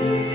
주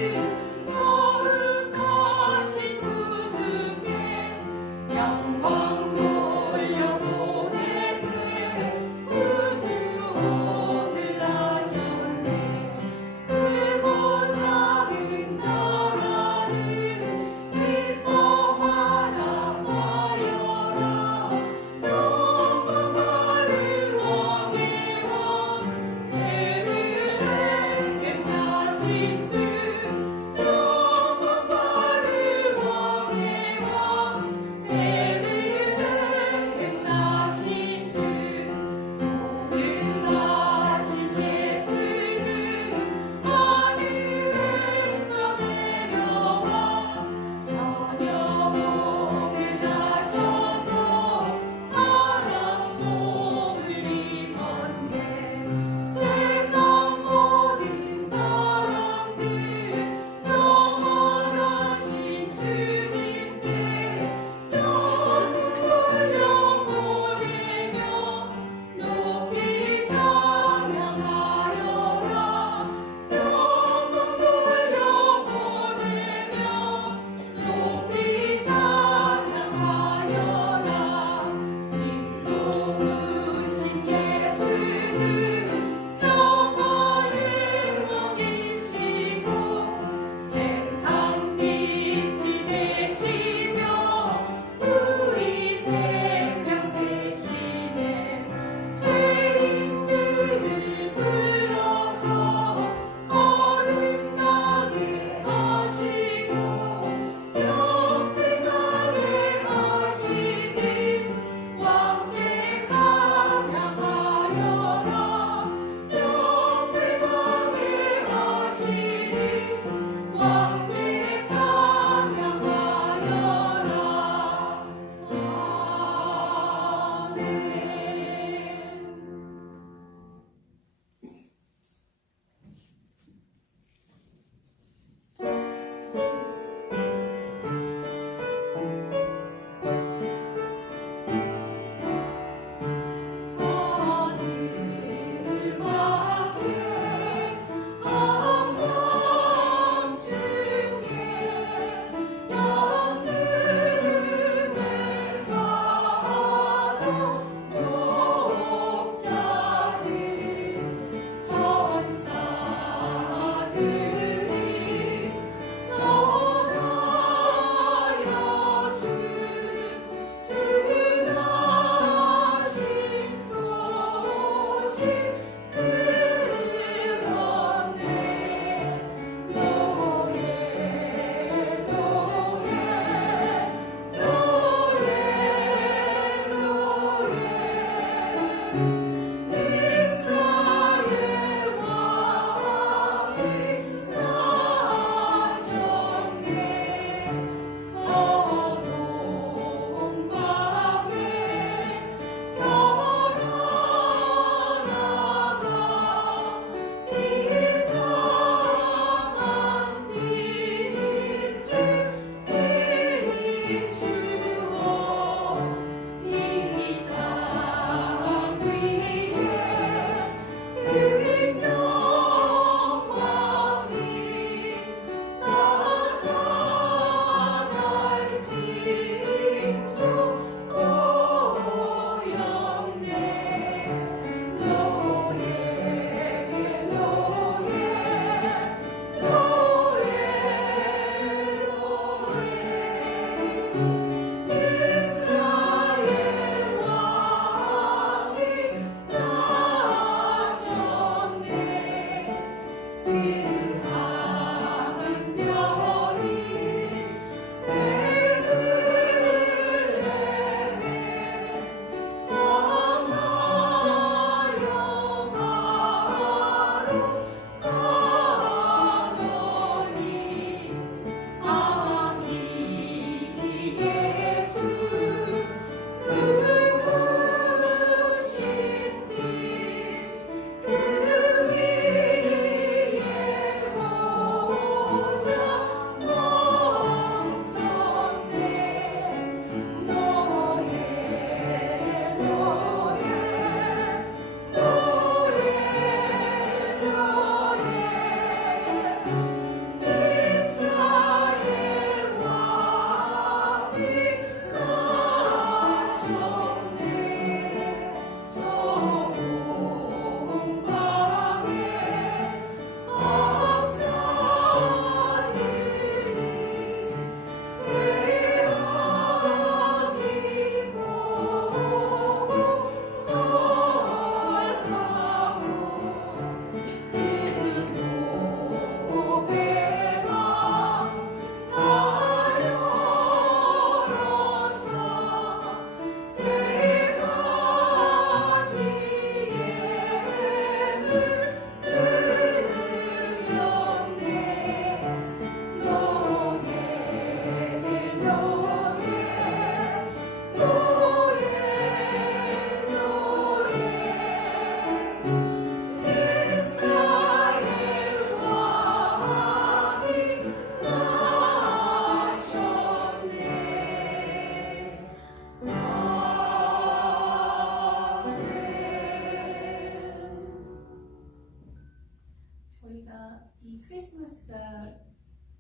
크리스마스가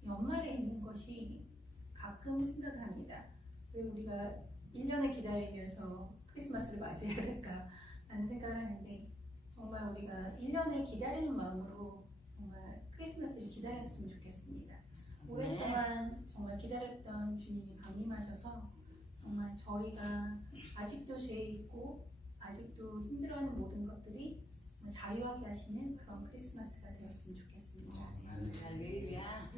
연말에 있는 것이 가끔 생각을 합니다. 왜 우리가 1년을 기다리면서 크리스마스를 맞이해야 될까 라는 생각을 하는데, 정말 우리가 1년을 기다리는 마음으로 정말 크리스마스를 기다렸으면 좋겠습니다. 오랫동안 정말 기다렸던 주님이 강림하셔서 정말 저희가 아직도 죄에 있고 아직도 힘들어하는 모든 것들이 자유하게 하시는 그런 크리스마스가 되었으면 좋겠습니다. 할렐루야.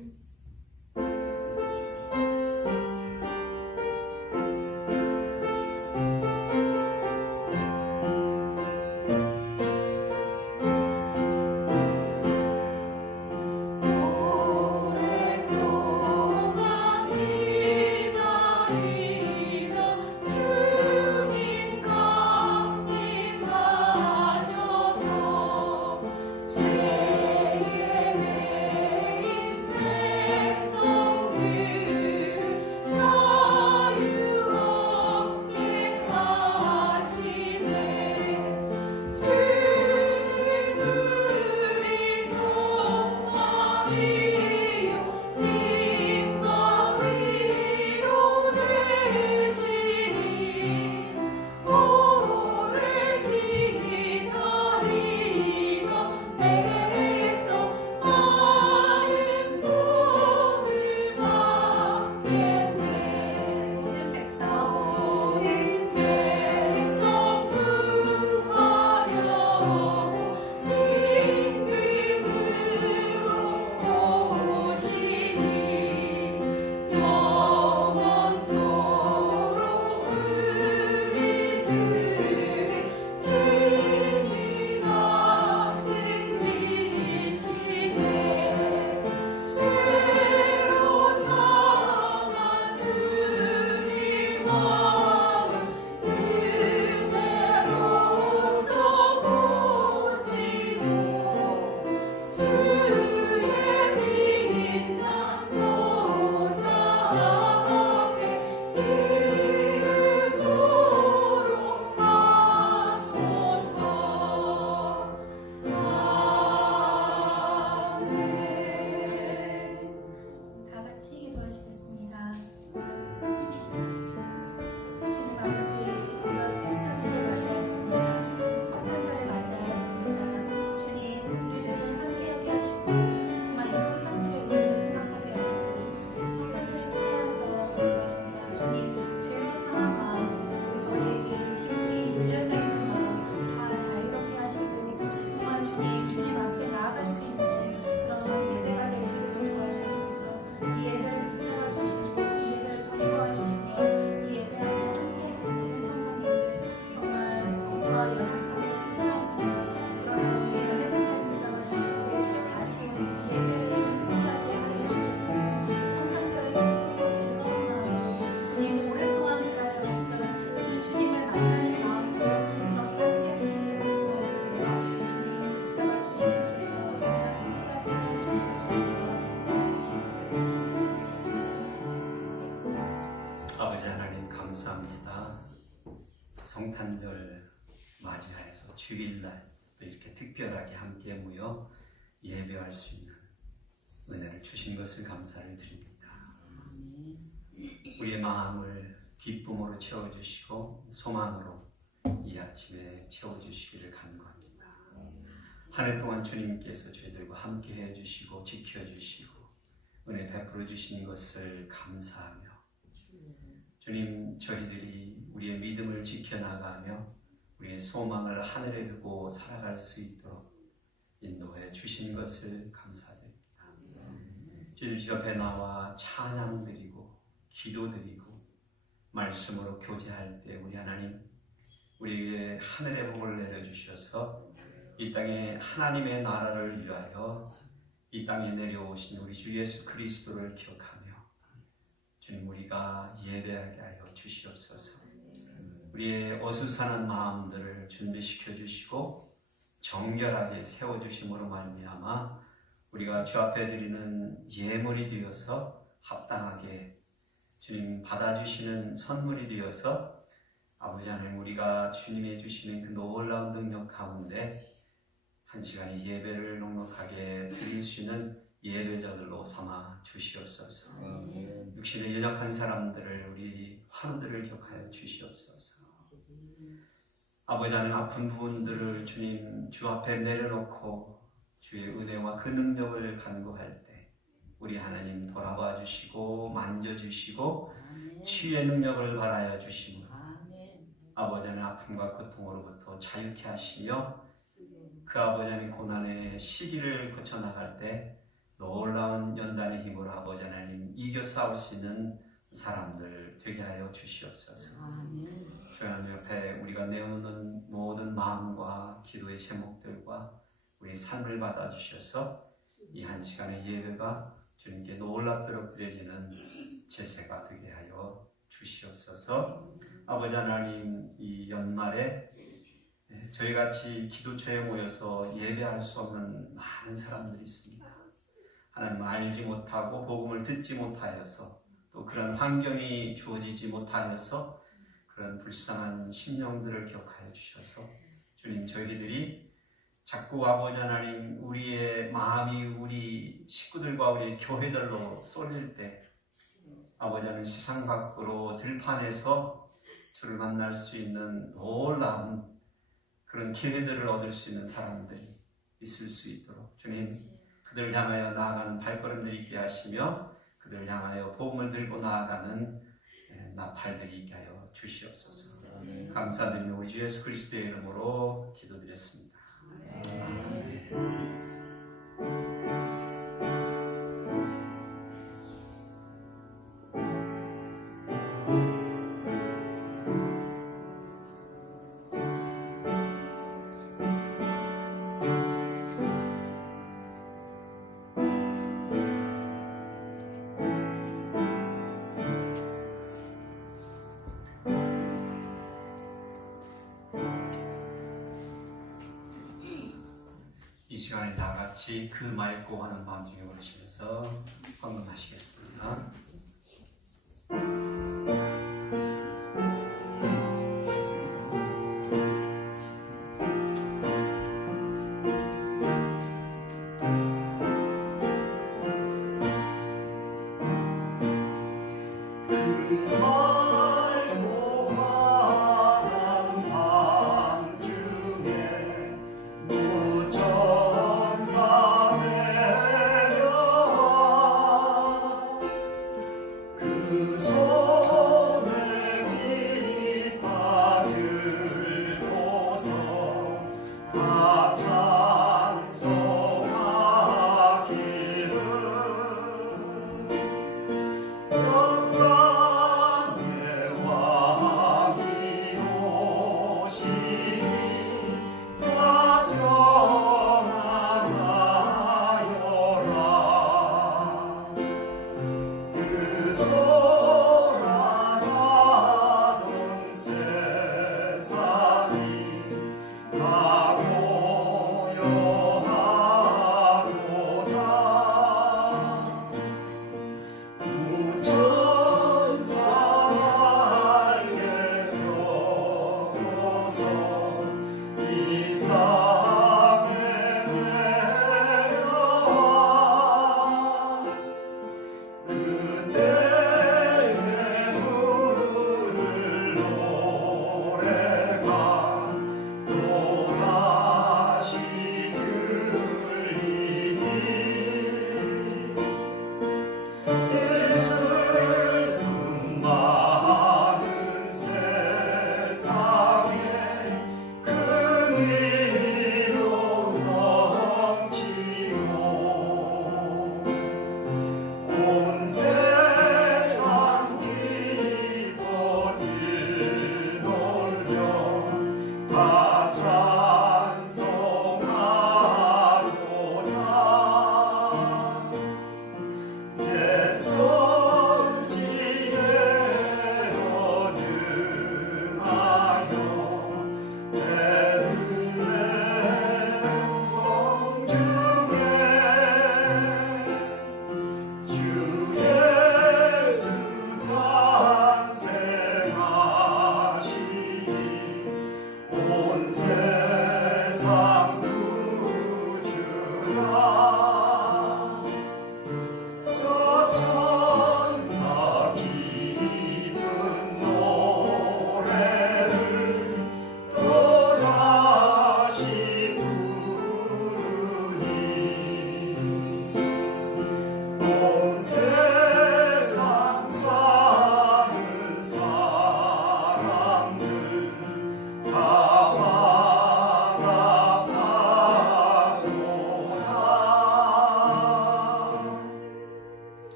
아버지 하나님 감사합니다. 성탄절 맞이하여서 주일날 또 이렇게 특별하게 함께 모여 예배할 수 있는 은혜를 주신 것을 감사를 드립니다. 우리의 마음을 기쁨으로 채워주시고 소망으로 이 아침에 채워주시기를 간구합니다. 한 해 동안 주님께서 저희들과 함께 해주시고 지켜주시고 은혜 베풀어 주신 것을 감사하며, 주님, 저희들이 우리의 믿음을 지켜나가며 우리의 소망을 하늘에 두고 살아갈 수 있도록 인도해 주신 것을 감사드립니다. 저희들 주 옆에 나와 찬양드리고 기도드리고 말씀으로 교제할 때 우리 하나님, 우리에게 하늘의 복을 내려주셔서 이 땅에 하나님의 나라를 위하여 이 땅에 내려오신 우리 주 예수 그리스도를 기억하며 주님, 우리가 예배하게 하여 주시옵소서. 우리의 어수선한 마음들을 준비시켜 주시고 정결하게 세워주심으로 말미암아 우리가 주 앞에 드리는 예물이 되어서 합당하게 주님 받아주시는 선물이 되어서 아버지 하나님, 우리가 주님이 주시는 그 놀라운 능력 가운데 한 시간의 예배를 넉넉하게 드릴 수 있는 예배자들로 삼아 주시옵소서. 아멘. 육신에 연약한 사람들을, 우리 환우들을 기억하여 주시옵소서. 아버지 하나님, 아픈 부분들을 주님 주 앞에 내려놓고 주의 은혜와 그 능력을 간구할 때 우리 하나님 돌아봐 주시고 만져주시고 아멘. 치유의 능력을 발하여 주시고 아멘. 아버지 하나님, 아픔과 고통으로부터 자유케 하시며 그 아버지 하나님 고난의 시기를 거쳐나갈 때 놀라운 연단의 힘으로 아버지 하나님 이겨 싸울 수 있는 사람들 되게 하여 주시옵소서. 아멘. 주 하나님 옆에 우리가 내어놓는 모든 마음과 기도의 제목들과 우리의 삶을 받아주셔서 이 한 시간의 예배가 주님께 놀랍도록 드려지는 제세가 되게 하여 주시옵소서. 아버지 하나님, 이 연말에 저희같이 기도처에 모여서 예배할 수 없는 많은 사람들이 있습니다. 하나님 알지 못하고 복음을 듣지 못하여서 또 그런 환경이 주어지지 못하여서 그런 불쌍한 심령들을 기억하여 주셔서 주님, 저희들이 자꾸 아버지 하나님 우리의 마음이 우리 식구들과 우리 교회들로 쏠릴 때 아버지 하나님 세상 밖으로 들판에서 주를 만날 수 있는 놀라운 그런 기회들을 얻을 수 있는 사람들이 있을 수 있도록 주님, 그들을 향하여 나아가는 발걸음들이 있게 하시며 그들을 향하여 복음을 들고 나아가는 나팔들이 있게 하여 주시옵소서. 감사드리며 우리 주 예수 그리스도의 이름으로 기도드렸습니다. 아멘. 이 시간에 다 같이 그 맑고 하는 밤 중에 오르시면서 헌금하시겠습니다. 세상 구주라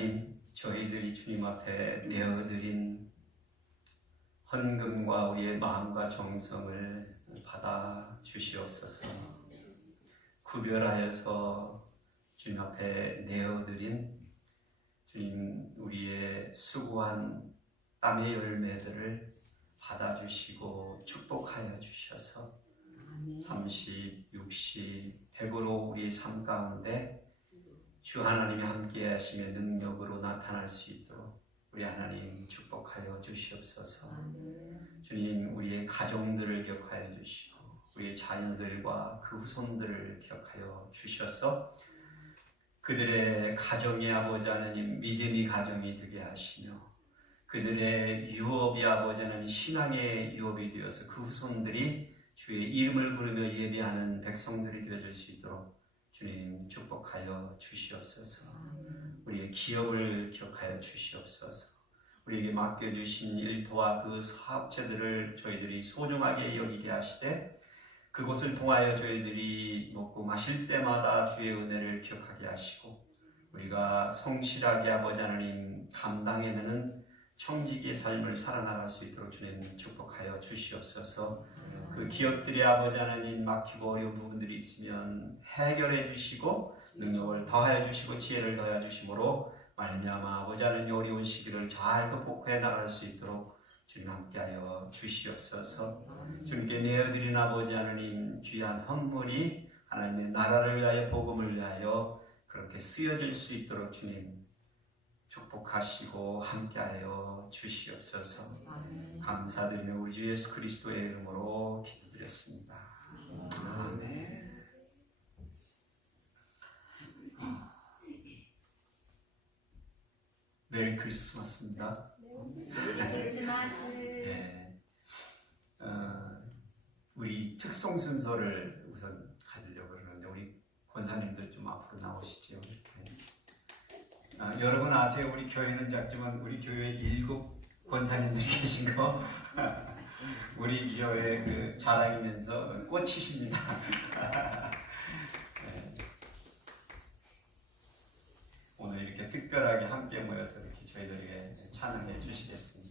하나님, 저희들이 주님 앞에 내어드린 헌금과 우리의 마음과 정성을 받아 주시옵소서. 구별하여서 주님 앞에 내어드린 주님 우리의 수고한 땀의 열매들을 받아주시고 축복하여 주셔서 30, 60, 100으로 우리의 삶 가운데 주 하나님이 함께 하시며 능력으로 나타날 수 있도록 우리 하나님 축복하여 주시옵소서. 주님, 우리의 가정들을 기억하여 주시고 우리의 자녀들과 그 후손들을 기억하여 주셔서 그들의 가정의 아버지 하나님 믿음의 가정이 되게 하시며 그들의 유업이 아버지 하나님 신앙의 유업이 되어서 그 후손들이 주의 이름을 부르며 예배하는 백성들이 되어질 수 있도록 주님 축복하여 주시옵소서. 우리의 기업을 기억하여 주시옵소서. 우리에게 맡겨주신 일터와 그 사업체들을 저희들이 소중하게 여기게 하시되 그곳을 통하여 저희들이 먹고 마실 때마다 주의 은혜를 기억하게 하시고 우리가 성실하게 아버지 하나님 감당해내는 청지기의 삶을 살아나갈 수 있도록 주님 축복하여 주시옵소서. 그 기업들이 아버지 하나님 막히고 어려운 부분들이 있으면 해결해 주시고 능력을 더하여 주시고 지혜를 더하여 주심으로 말미암아 아버지 하나님 어려운 시기를 잘 극복해 나갈 수 있도록 주님 함께하여 주시옵소서. 주님께 내어드린 아버지 하나님 귀한 헌물이 하나님의 나라를 위하여 복음을 위하여 그렇게 쓰여질 수 있도록 주님 축복하시고 함께하여 주시옵소서. 감사드리며 우리 주 예수 그리스도의 이름으로 기도드렸습니다. 아멘. 메리 크리스마스입니다. 네. 우리 특송 순서를 우선 가지려고 그러는데 우리 권사님들 좀 앞으로 나오시죠. 여러분 아세요? 우리 교회는 작지만 우리 교회에 7 권사님들이 계신 거 우리 교회 그 자랑이면서 꽃이십니다. 네. 오늘 이렇게 특별하게 함께 모여서 이렇게 저희들에게 찬양해 주시겠습니다.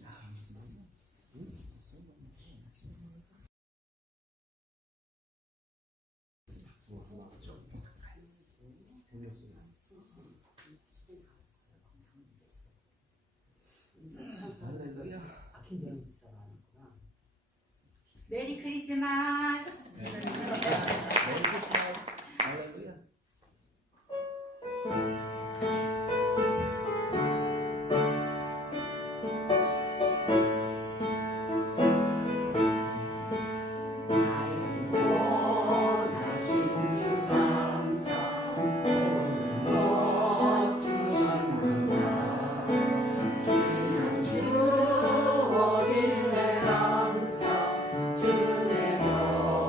메리 크리스마스. 주내 너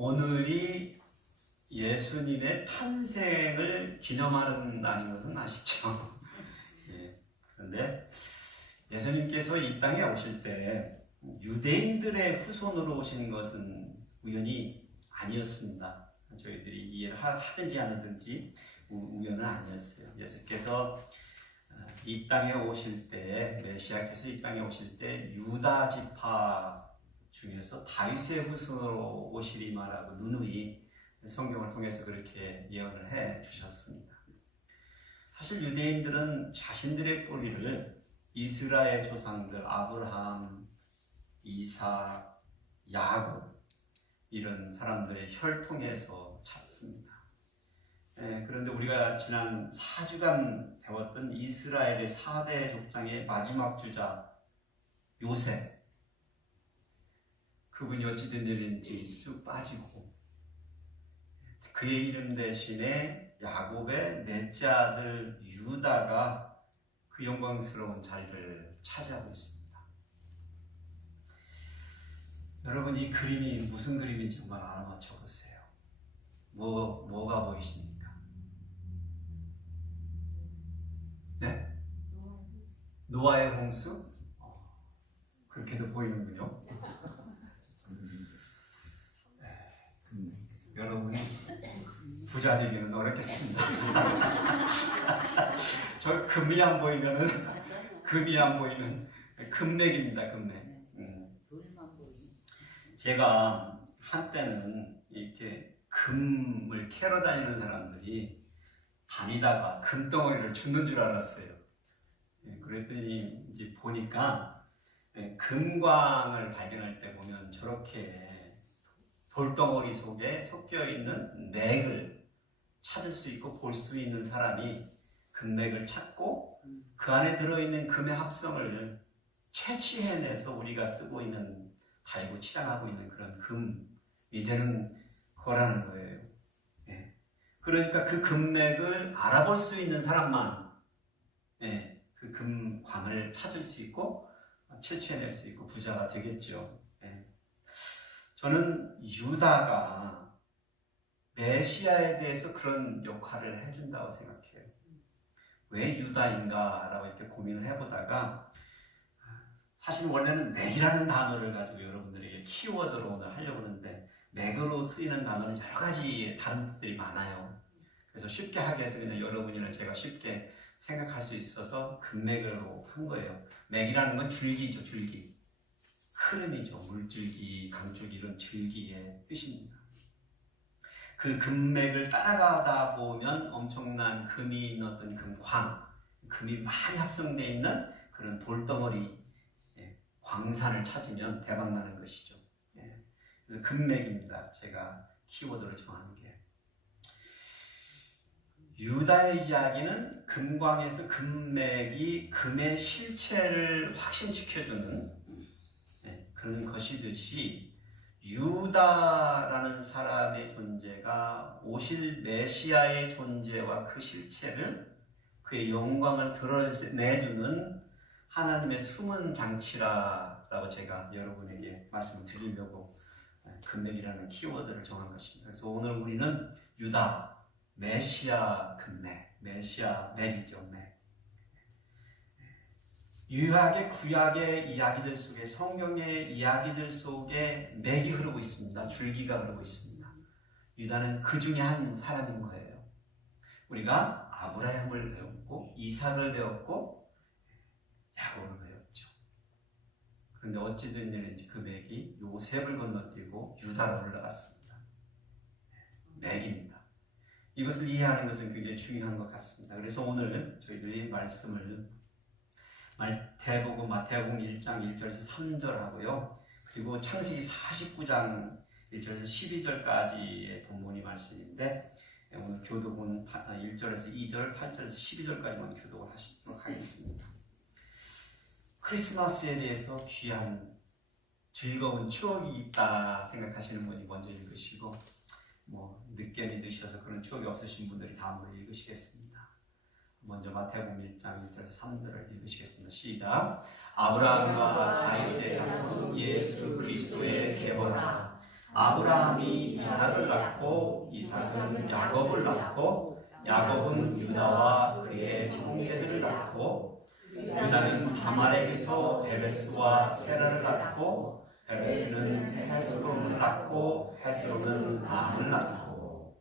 오늘이 예수님의 탄생을 기념하는 날인 것은 아시죠? 예. 그런데 예수님께서 이 땅에 오실 때 유대인들의 후손으로 오신 것은 우연이 아니었습니다. 저희들이 이해를 하든지 안 하든지 우연은 아니었어요. 예수께서 이 땅에 오실 때, 메시아께서 이 땅에 오실 때 유다 지파 중에서 다윗의 후손으로 오시리마라고 누누이 성경을 통해서 그렇게 예언을 해 주셨습니다. 사실 유대인들은 자신들의 뿌리를 이스라엘 조상들 아브라함, 이삭, 야곱 이런 사람들의 혈통에서 찾습니다. 그런데 우리가 지난 4주간 배웠던 이스라엘의 4대 족장의 마지막 주자 요셉, 그분이 어찌된 일인지 쑥 빠지고 그의 이름 대신에 야곱의 넷째 아들 유다가 그 영광스러운 자리를 차지하고 있습니다. 여러분, 이 그림이 무슨 그림인지 한번 알아맞혀 보세요. 뭐가 보이십니까? 네? 노아의 홍수? 그렇게도 보이는군요. 여러분이 부자 되기는 어렵겠습니다. 저 금이 안 보이면은 금맥입니다. 금맥. 제가 한때는 이렇게 금을 캐러 다니는 사람들이 다니다가 금덩어리를 줍는 줄 알았어요. 그랬더니 이제 보니까 금광을 발견할 때 보면 저렇게 돌덩어리 속에 섞여 있는 맥을 찾을 수 있고 볼 수 있는 사람이 금맥을 찾고 그 안에 들어있는 금의 합성을 채취해내서 우리가 쓰고 있는, 달고 치장하고 있는 그런 금이 되는 거라는 거예요. 예. 그러니까 그 금맥을 알아볼 수 있는 사람만 그 금광을 찾을 수 있고 채취해낼 수 있고 부자가 되겠죠. 저는 유다가 메시아에 대해서 그런 역할을 해준다고 생각해요. 왜 유다인가라고 이렇게 고민을 해보다가 사실 원래는 맥이라는 단어를 가지고 여러분들에게 키워드로 오늘 하려고 하는데 맥으로 쓰이는 단어는 여러 가지 다른 뜻들이 많아요. 그래서 쉽게 하기 위해서 그냥 여러분이나 제가 쉽게 생각할 수 있어서 금맥으로 한 거예요. 맥이라는 건 줄기죠, 줄기. 흐름이죠. 물줄기, 강줄기 이런 줄기의 뜻입니다. 그 금맥을 따라가다 보면 엄청난 금이 있는 어떤 금광, 금이 많이 합성되어 있는 그런 돌덩어리, 광산을 찾으면 대박나는 것이죠. 그래서 금맥입니다. 제가 키워드를 정한 게. 유다의 이야기는 금광에서 금맥이 금의 실체를 확신시켜주는 그런 것이듯이 유다라는 사람의 존재가 오실 메시아의 존재와 그 실체를, 그의 영광을 드러내주는 하나님의 숨은 장치라고 제가 여러분에게 말씀을 드리려고 금맥이라는 키워드를 정한 것입니다. 그래서 오늘 우리는 유다, 메시아 금맥, 메시아 맥이죠, 맥. 유학의 구약의 이야기들 속에, 성경의 이야기들 속에 맥이 흐르고 있습니다. 줄기가 흐르고 있습니다. 유다는 그 중에 한 사람인 거예요. 우리가 아브라함을 배웠고 이삭을 배웠고 야곱을 배웠죠. 그런데 어찌 된 일인지 그 맥이 요셉을 건너뛰고 유다로 올라갔습니다. 맥입니다. 이것을 이해하는 것은 굉장히 중요한 것 같습니다. 그래서 오늘 저희들이 말씀을 마태복음 1장 1절에서 3절 하고요. 그리고 창세기 49장 1절에서 12절까지의 본문이 말씀인데 오늘 교독은 1절에서 2절, 8절에서 12절까지만 교독을 하시도록 하겠습니다. 크리스마스에 대해서 귀한 즐거운 추억이 있다 생각하시는 분이 먼저 읽으시고 늦게 믿으셔서 그런 추억이 없으신 분들이 다음으로 읽으시겠습니다. 먼저 마태복음 1장 1절에서 3절을 읽으시겠습니다. 시작. 아브라함과 다윗의 자손 예수 그리스도의 계보라. 아브라함이 이삭을 낳고 이삭은 야곱을 낳고 야곱은 유다와 그의 형제들을 낳고 유다는 다말에게서 베레스와 세라를 낳고 베레스는 헤스론을 낳고 헤스론은 람을 낳고.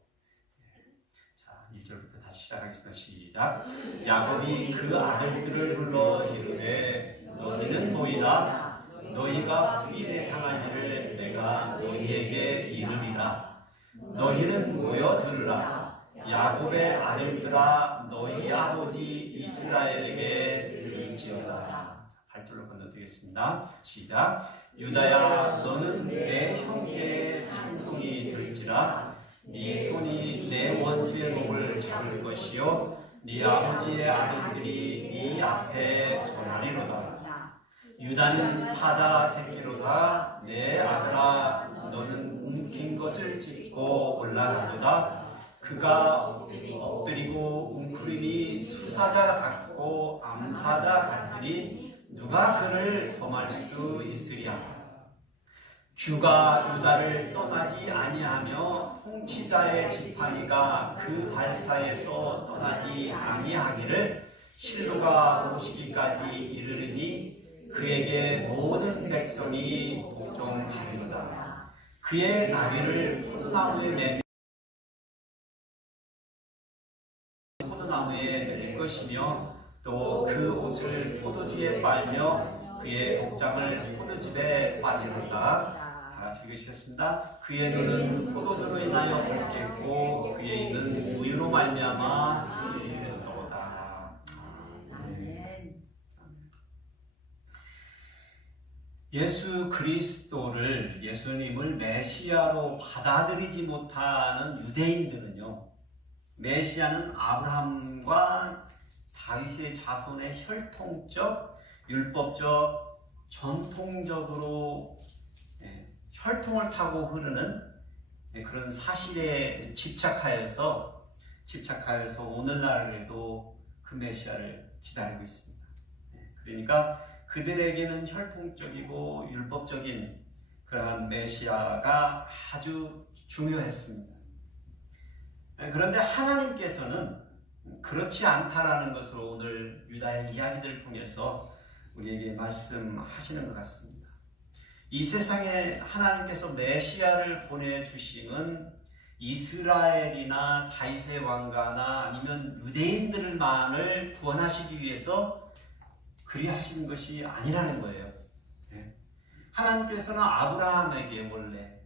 자, 1절부터 다시 시작하겠습니다. 시작. 야곱이 그 아들들을 불러 이르되 너희는 모이라. 너희가 후인에 당한 일을 내가 너희에게 이르리라. 너희는 모여 들으라. 야곱의 아들들아 너희 아버지 이스라엘에게 들을지어다. 8절로 건너뛰겠습니다. 시작. 유다야 너는 내 형제의 찬송이 들지라. 네 손이 내 원수의 목을 잡을 것이요 네 아버지의 아들들이 네 앞에 전하리로다. 유다는 사자 새끼로다. 내 아들아 너는 움킨 것을 짚고 올라가도다. 그가 엎드리고 웅크림이 수사자 같고 암사자 같으니 누가 그를 범할 수 있으랴. 규가 유다를 떠나지 아니하며 통치자의 지팡이가 그 발사에서 떠나지 아니하기를 실로가 오시기까지 이르르니 그에게 모든 백성이 복종하리로다. 그의 나귀를 포도나무에 매며 포도나무에 매릴 것이며 또 그 옷을 포도주에 빨며 그의 복장을 포도즙에 빠리로다. 다 같이 읽으시겠습니다. 그의 눈은 포도주로 인하여 붉겠고 그의 입은 우유로 말미암아 희리도다. 예수 그리스도를 예수님을 메시아로 받아들이지 못하는 유대인들은요, 메시아는 아브라함과 다윗의 자손의 혈통적, 율법적, 전통적으로 혈통을 타고 흐르는 그런 사실에 집착하여서 오늘날에도 그 메시아를 기다리고 있습니다. 그러니까 그들에게는 혈통적이고 율법적인 그러한 메시아가 아주 중요했습니다. 그런데 하나님께서는 그렇지 않다라는 것을 오늘 유다의 이야기들을 통해서 우리에게 말씀하시는 것 같습니다. 이 세상에 하나님께서 메시아를 보내주심은 이스라엘이나 다윗의 왕가나 아니면 유대인들만을 구원하시기 위해서 그리하시는 것이 아니라는 거예요. 하나님께서는 아브라함에게 원래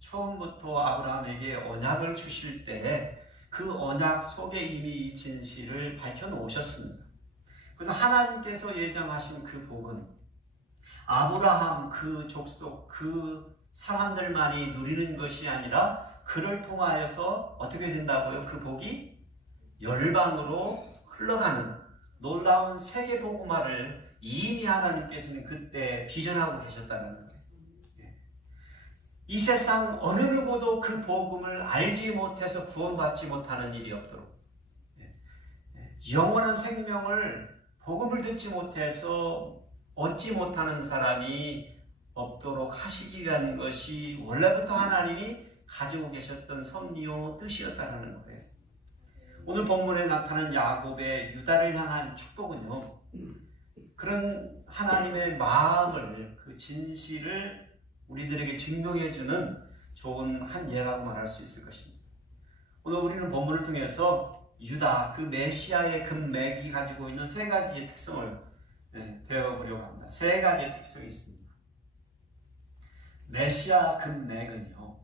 처음부터 아브라함에게 언약을 주실 때 그 언약 속에 이미 이 진실을 밝혀놓으셨습니다. 그래서 하나님께서 예정하신 그 복은 아브라함 그 족속 그 사람들만이 누리는 것이 아니라 그를 통하여서 어떻게 된다고요? 그 복이 열방으로 흘러가는 놀라운 세계 복음화를 이미 하나님께서는 그때 비전하고 계셨다는 거예요. 이 세상 어느 누구도 그 복음을 알지 못해서 구원받지 못하는 일이 없도록, 영원한 생명을 복음을 듣지 못해서 얻지 못하는 사람이 없도록 하시기 위한 것이 원래부터 하나님이 가지고 계셨던 섭리요 뜻이었다는 거예요. 오늘 본문에 나타난 야곱의 유다를 향한 축복은요, 그런 하나님의 마음을, 그 진실을 우리들에게 증명해주는 좋은 한 예라고 말할 수 있을 것입니다. 오늘 우리는 본문을 통해서 유다, 그 메시아의 금맥이 가지고 있는 세 가지의 특성을 배워보려고 합니다. 세 가지의 특성이 있습니다. 메시아 금맥은요,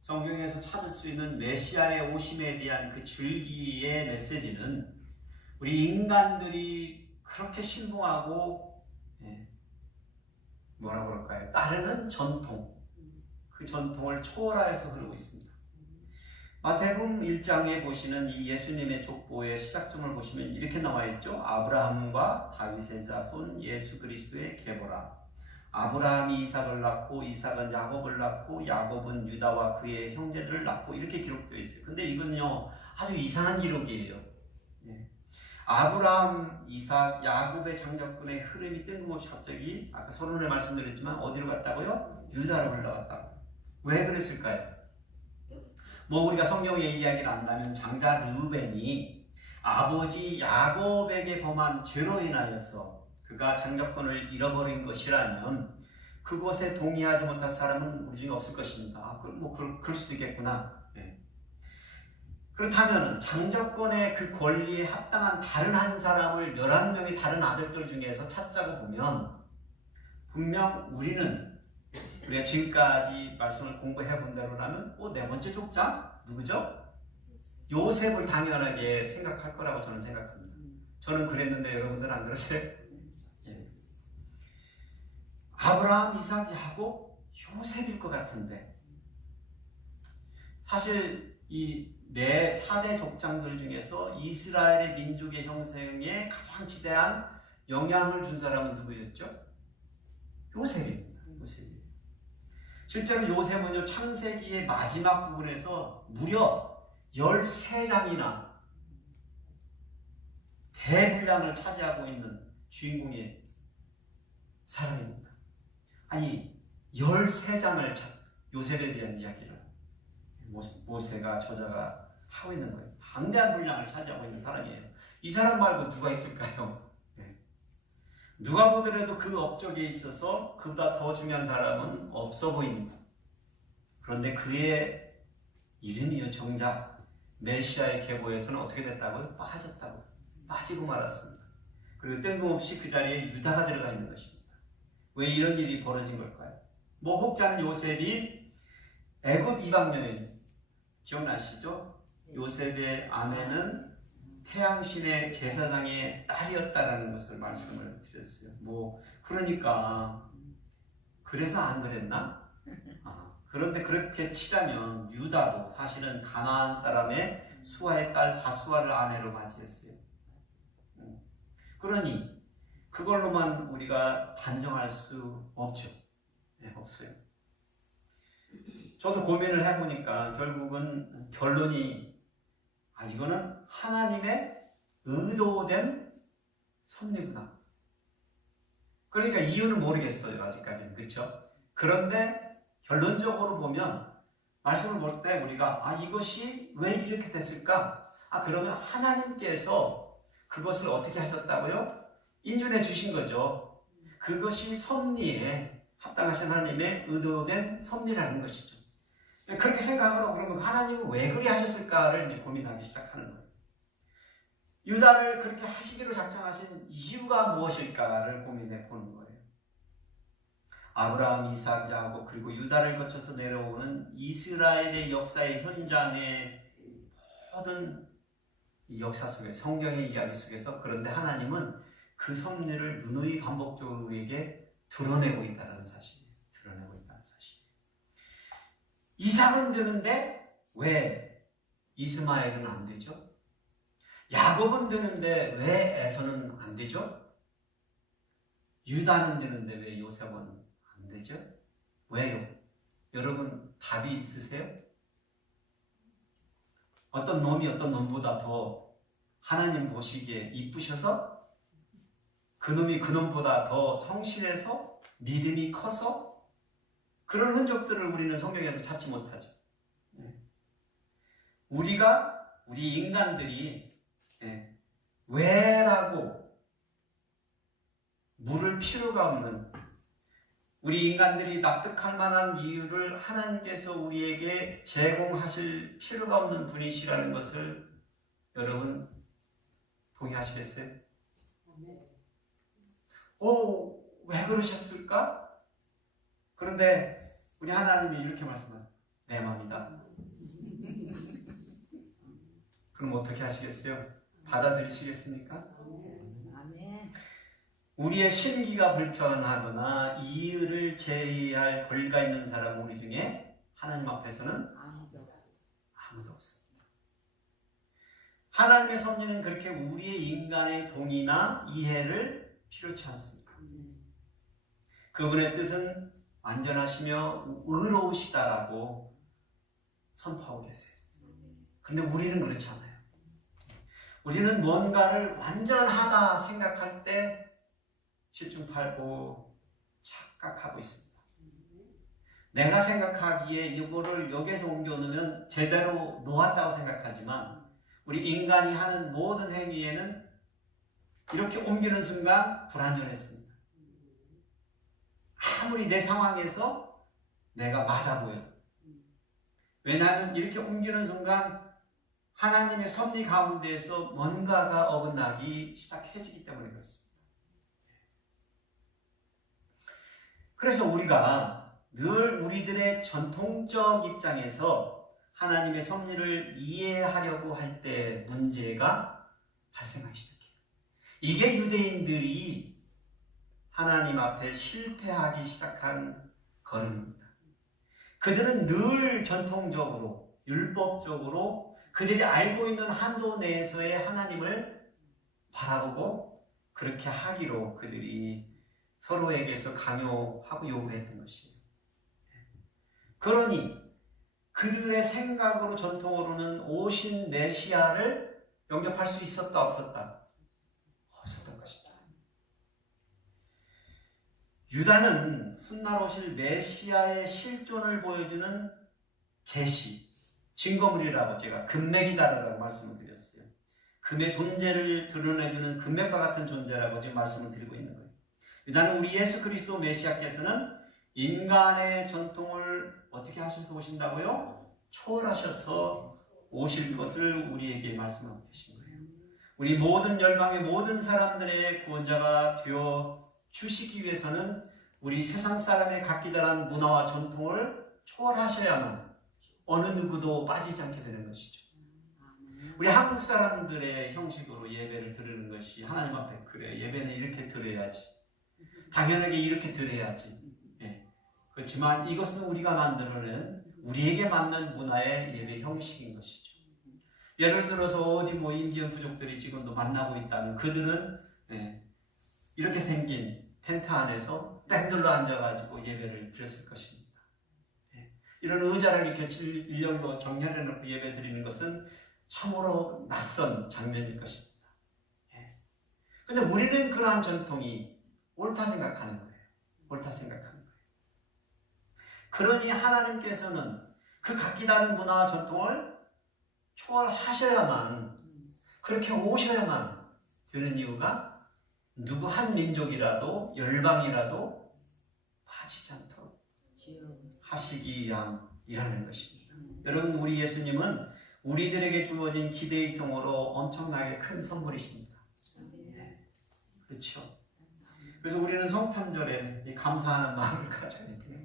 성경에서 찾을 수 있는 메시아의 오심에 대한 그 줄기의 메시지는 우리 인간들이 그렇게 신봉하고 뭐라고 그럴까요? 따르는 전통, 그 전통을 초월하여서 흐르고 있습니다. 마태복음 1장에 보시는 이 예수님의 족보의 시작점을 보시면 이렇게 나와 있죠. 아브라함과 다윗의 자손 예수 그리스도의 계보라. 아브라함이 이삭을 낳고 이삭은 야곱을 낳고 야곱은 유다와 그의 형제들을 낳고 이렇게 기록되어 있어요. 근데 이건요 아주 이상한 기록이에요. 아브라함, 이삭, 야곱의 장자권의 흐름이 뜬금없이 갑자기 아까 서론에 말씀드렸지만 어디로 갔다고요? 유다로 흘러갔다고. 왜 그랬을까요? 뭐 우리가 성경에 이야기를 안다면 장자 르우벤이 아버지 야곱에게 범한 죄로 인하여서 그가 장자권을 잃어버린 것이라면 그곳에 동의하지 못할 사람은 우리 중에 없을 것입니다. 그럴 수도 있겠구나. 네. 그렇다면 장자권의 그 권리에 합당한 다른 한 사람을 11명의 다른 아들들 중에서 찾자고 보면 분명 우리가 지금까지 말씀을 공부해 본 대로라면 네 번째 족장 누구죠? 요셉을 당연하게 생각할 거라고 저는 생각합니다. 저는 그랬는데 여러분들 안 그러세요? 예. 아브라함, 이삭, 야곱, 요셉일 것 같은데 사실 이 4대 족장들 중에서 이스라엘의 민족의 형성에 가장 지대한 영향을 준 사람은 누구였죠? 요셉입니다. 요셉이에요. 실제로 요셉은요, 창세기의 마지막 부분에서 무려 13장이나 대분량을 차지하고 있는 주인공의 사람입니다. 아니, 13장을 요셉에 대한 이야기를 모세가 저자가 하고 있는 거예요. 방대한 분량을 차지하고 있는 사람이에요. 이 사람 말고 누가 있을까요? 누가 보더라도 그 업적에 있어서 그보다 더 중요한 사람은 없어 보입니다. 그런데 그의 이름이요, 정작 메시아의 계보에서는 어떻게 됐다고요? 빠지고 말았습니다. 그리고 뜬금없이 그 자리에 유다가 들어가 있는 것입니다. 왜 이런 일이 벌어진 걸까요? 혹자는 요셉이 애굽 이방여인 기억나시죠? 요셉의 아내는 태양신의 제사장의 딸이었다라는 것을 말씀을 드렸어요. 그러니까 그래서 안 그랬나? 그런데 그렇게 치자면 유다도 사실은 가나안 사람의 수아의 딸 바수아를 아내로 맞이했어요. 그러니 그걸로만 우리가 단정할 수 없죠. 없어요. 저도 고민을 해보니까 결국은 결론이 이거는 하나님의 의도된 섭리구나. 그러니까 이유는 모르겠어요. 아직까지는. 그렇죠? 그런데 결론적으로 보면 말씀을 볼 때 우리가 이것이 왜 이렇게 됐을까? 그러면 하나님께서 그것을 어떻게 하셨다고요? 인준해 주신 거죠. 그것이 섭리에 합당하신 하나님의 의도된 섭리라는 것이죠. 그렇게 생각하고 그러면 하나님은 왜 그리 하셨을까를 이제 고민하기 시작하는 거예요. 유다를 그렇게 하시기로 작정하신 이유가 무엇일까를 고민해 보는 거예요. 아브라함, 이삭, 야곱 그리고 유다를 거쳐서 내려오는 이스라엘의 역사의 현장의 모든 이 역사 속에 성경의 이야기 속에서 그런데 하나님은 그 섭리를 누누이 반복적으로 우리에게 드러내고 있다는 사실이에요. 드러내고 있다는 사실이에요. 이삭은 되는데 왜 이스마엘은 안 되죠? 야곱은 되는데 왜 에서는 안 되죠? 유다는 되는데 왜 요셉은 안 되죠? 왜요? 여러분 답이 있으세요? 어떤 놈이 어떤 놈보다 더 하나님 보시기에 이쁘셔서? 그 놈이 그 놈보다 더 성실해서? 믿음이 커서? 그런 흔적들을 우리는 성경에서 찾지 못하죠. 우리 인간들이 왜라고 물을 필요가 없는 우리 인간들이 납득할 만한 이유를 하나님께서 우리에게 제공하실 필요가 없는 분이시라는 것을 여러분 동의하시겠어요? 왜 그러셨을까? 그런데 우리 하나님이 이렇게 말씀합니다. 내 마음이다. 그럼 어떻게 하시겠어요? 받아들이시겠습니까? 아멘. 우리의 심기가 불편하거나 이의를 제의할 권리가 있는 사람 우리 중에 하나님 앞에서는 아무도 없습니다. 하나님의 섭리는 그렇게 우리의 인간의 동의나 이해를 필요치 않습니다. 그분의 뜻은 완전하시며 의로우시다라고 선포하고 계세요. 그런데 우리는 그렇지 않아요. 우리는 뭔가를 완전하다 생각할 때 실증팔고 착각하고 있습니다. 내가 생각하기에 이거를 여기에서 옮겨 놓으면 제대로 놓았다고 생각하지만 우리 인간이 하는 모든 행위에는 이렇게 옮기는 순간 불완전했습니다. 아무리 내 상황에서 내가 맞아 보여도. 왜냐하면 이렇게 옮기는 순간 하나님의 섭리 가운데에서 뭔가가 어긋나기 시작해지기 때문에 그렇습니다. 그래서 우리가 늘 우리들의 전통적 입장에서 하나님의 섭리를 이해하려고 할 때 문제가 발생하기 시작해요. 이게 유대인들이 하나님 앞에 실패하기 시작한 걸음입니다. 그들은 늘 전통적으로, 율법적으로 그들이 알고 있는 한도 내에서의 하나님을 바라보고 그렇게 하기로 그들이 서로에게서 강요하고 요구했던 것이에요. 그러니 그들의 생각으로 전통으로는 오신 메시아를 영접할 수 있었다 없었다? 없었던 것이다. 유다는 훗날 오실 메시아의 실존을 보여주는 계시, 증거물이라고 제가 금맥이다라고 말씀을 드렸어요. 금의 존재를 드러내주는 금맥과 같은 존재라고 지금 말씀을 드리고 있는 거예요. 유다는 우리 예수 그리스도 메시아께서는 인간의 전통을 어떻게 하셔서 오신다고요? 초월하셔서 오실 것을 우리에게 말씀하고 계신 거예요. 우리 모든 열방의 모든 사람들의 구원자가 되어 주시기 위해서는 우리 세상 사람의 각기다른 문화와 전통을 초월하셔야만 어느 누구도 빠지지 않게 되는 것이죠. 우리 한국 사람들의 형식으로 예배를 드리는 것이 하나님 앞에 그래, 예배는 이렇게 드려야지, 당연하게 이렇게 드려야지. 예. 그렇지만 이것은 우리가 만들어낸 우리에게 맞는 문화의 예배 형식인 것이죠. 예를 들어서 어디 뭐 인디언 부족들이 지금도 만나고 있다면 그들은 이렇게 생긴 텐트 안에서 밴들로 앉아가지고 예배를 드렸을 것입니다. 이런 의자를 이렇게 일렬로 정렬해 놓고 예배 드리는 것은 참으로 낯선 장면일 것입니다. 근데 우리는 그러한 전통이 옳다 생각하는 거예요. 옳다 생각하는 거예요. 그러니 하나님께서는 그 각기 다른 문화와 전통을 초월하셔야만, 그렇게 오셔야만 되는 이유가 누구 한 민족이라도 열방이라도 빠지지 않도록 하시기 위함이라는 것입니다. 여러분, 우리 예수님은 우리들에게 주어진 기대의 성으로 엄청나게 큰 선물이십니다. 그렇죠? 그래서 우리는 성탄절에 이 감사하는 마음을 가져야 돼요.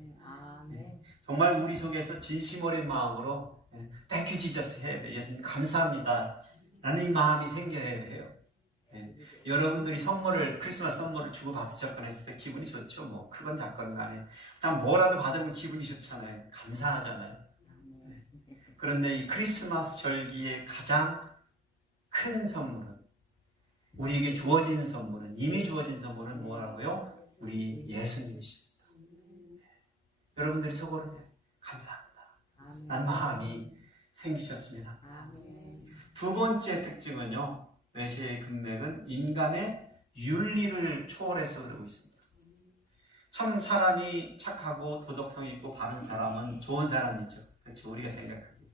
정말 우리 속에서 진심 어린 마음으로 Thank you Jesus 해야 돼요. 예수님 감사합니다 라는 이 마음이 생겨야 돼요. 여러분들이 크리스마스 선물을 주고 받으셨거나 했을 때 기분이 좋죠. 뭐 크건 작건 간에 일단 뭐라도 받으면 기분이 좋잖아요. 감사하잖아요. 그런데 이 크리스마스 절기의 가장 큰 선물은, 우리에게 주어진 선물은, 이미 주어진 선물은 뭐라고요? 우리 예수님이십니다. 여러분들이 속으로 감사합니다 라는 마음이 생기셨으면 합니다. 두 번째 특징은요, 메시아의 금맥은 인간의 윤리를 초월해서 그러고 있습니다. 참 사람이 착하고 도덕성 있고 바른 사람은 좋은 사람이죠. 그렇죠? 우리가 생각하기에.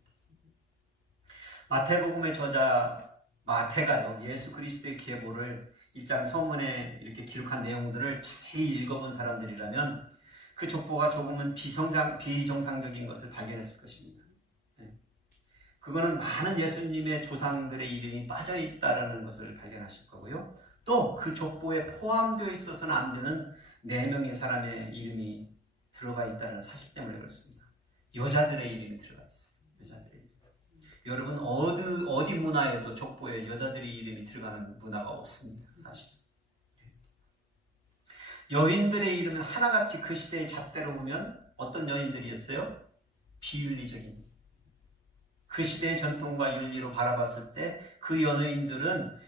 마태복음의 저자 마태가요, 예수 그리스도의 계보를 1장 서문에 이렇게 기록한 내용들을 자세히 읽어본 사람들이라면 그 족보가 조금은 비정상적인 것을 발견했을 것입니다. 그거는 많은 예수님의 조상들의 이름이 빠져있다는 것을 발견하실 거고요. 또 그 족보에 포함되어 있어서는 안 되는 4명의 사람의 이름이 들어가 있다는 사실 때문에 그렇습니다. 여자들의 이름이 들어가 있어요. 여자들의 이름. 여러분, 어디 문화에도 족보에 여자들의 이름이 들어가는 문화가 없습니다. 사실. 여인들의 이름은 하나같이 그 시대의 잣대로 보면 어떤 여인들이었어요? 비윤리적인. 그 시대의 전통과 윤리로 바라봤을 때 그 여인들은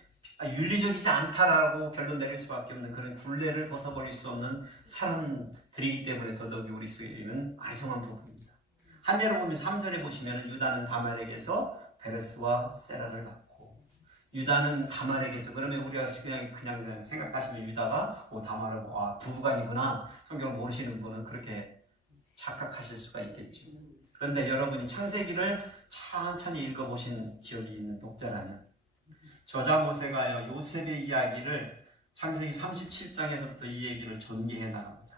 윤리적이지 않다라고 결론 내릴 수밖에 없는 그런 굴레를 벗어버릴 수 없는 사람들이기 때문에 더더욱이 우리 속에는 아리송한 부분입니다. 한 예로 보면 3절에 보시면 유다는 다말에게서 베레스와 세라를 낳고, 유다는 다말에게서, 그러면 우리가 그냥 생각하시면 유다가 다말하고 부부간이구나, 성경을 모르시는 분은 그렇게 착각하실 수가 있겠죠. 그런데 여러분이 창세기를 천천히 읽어보신 기억이 있는 독자라면 저자 모세가요 요셉의 이야기를 창세기 37장에서부터 이 얘기를 전개해 나갑니다.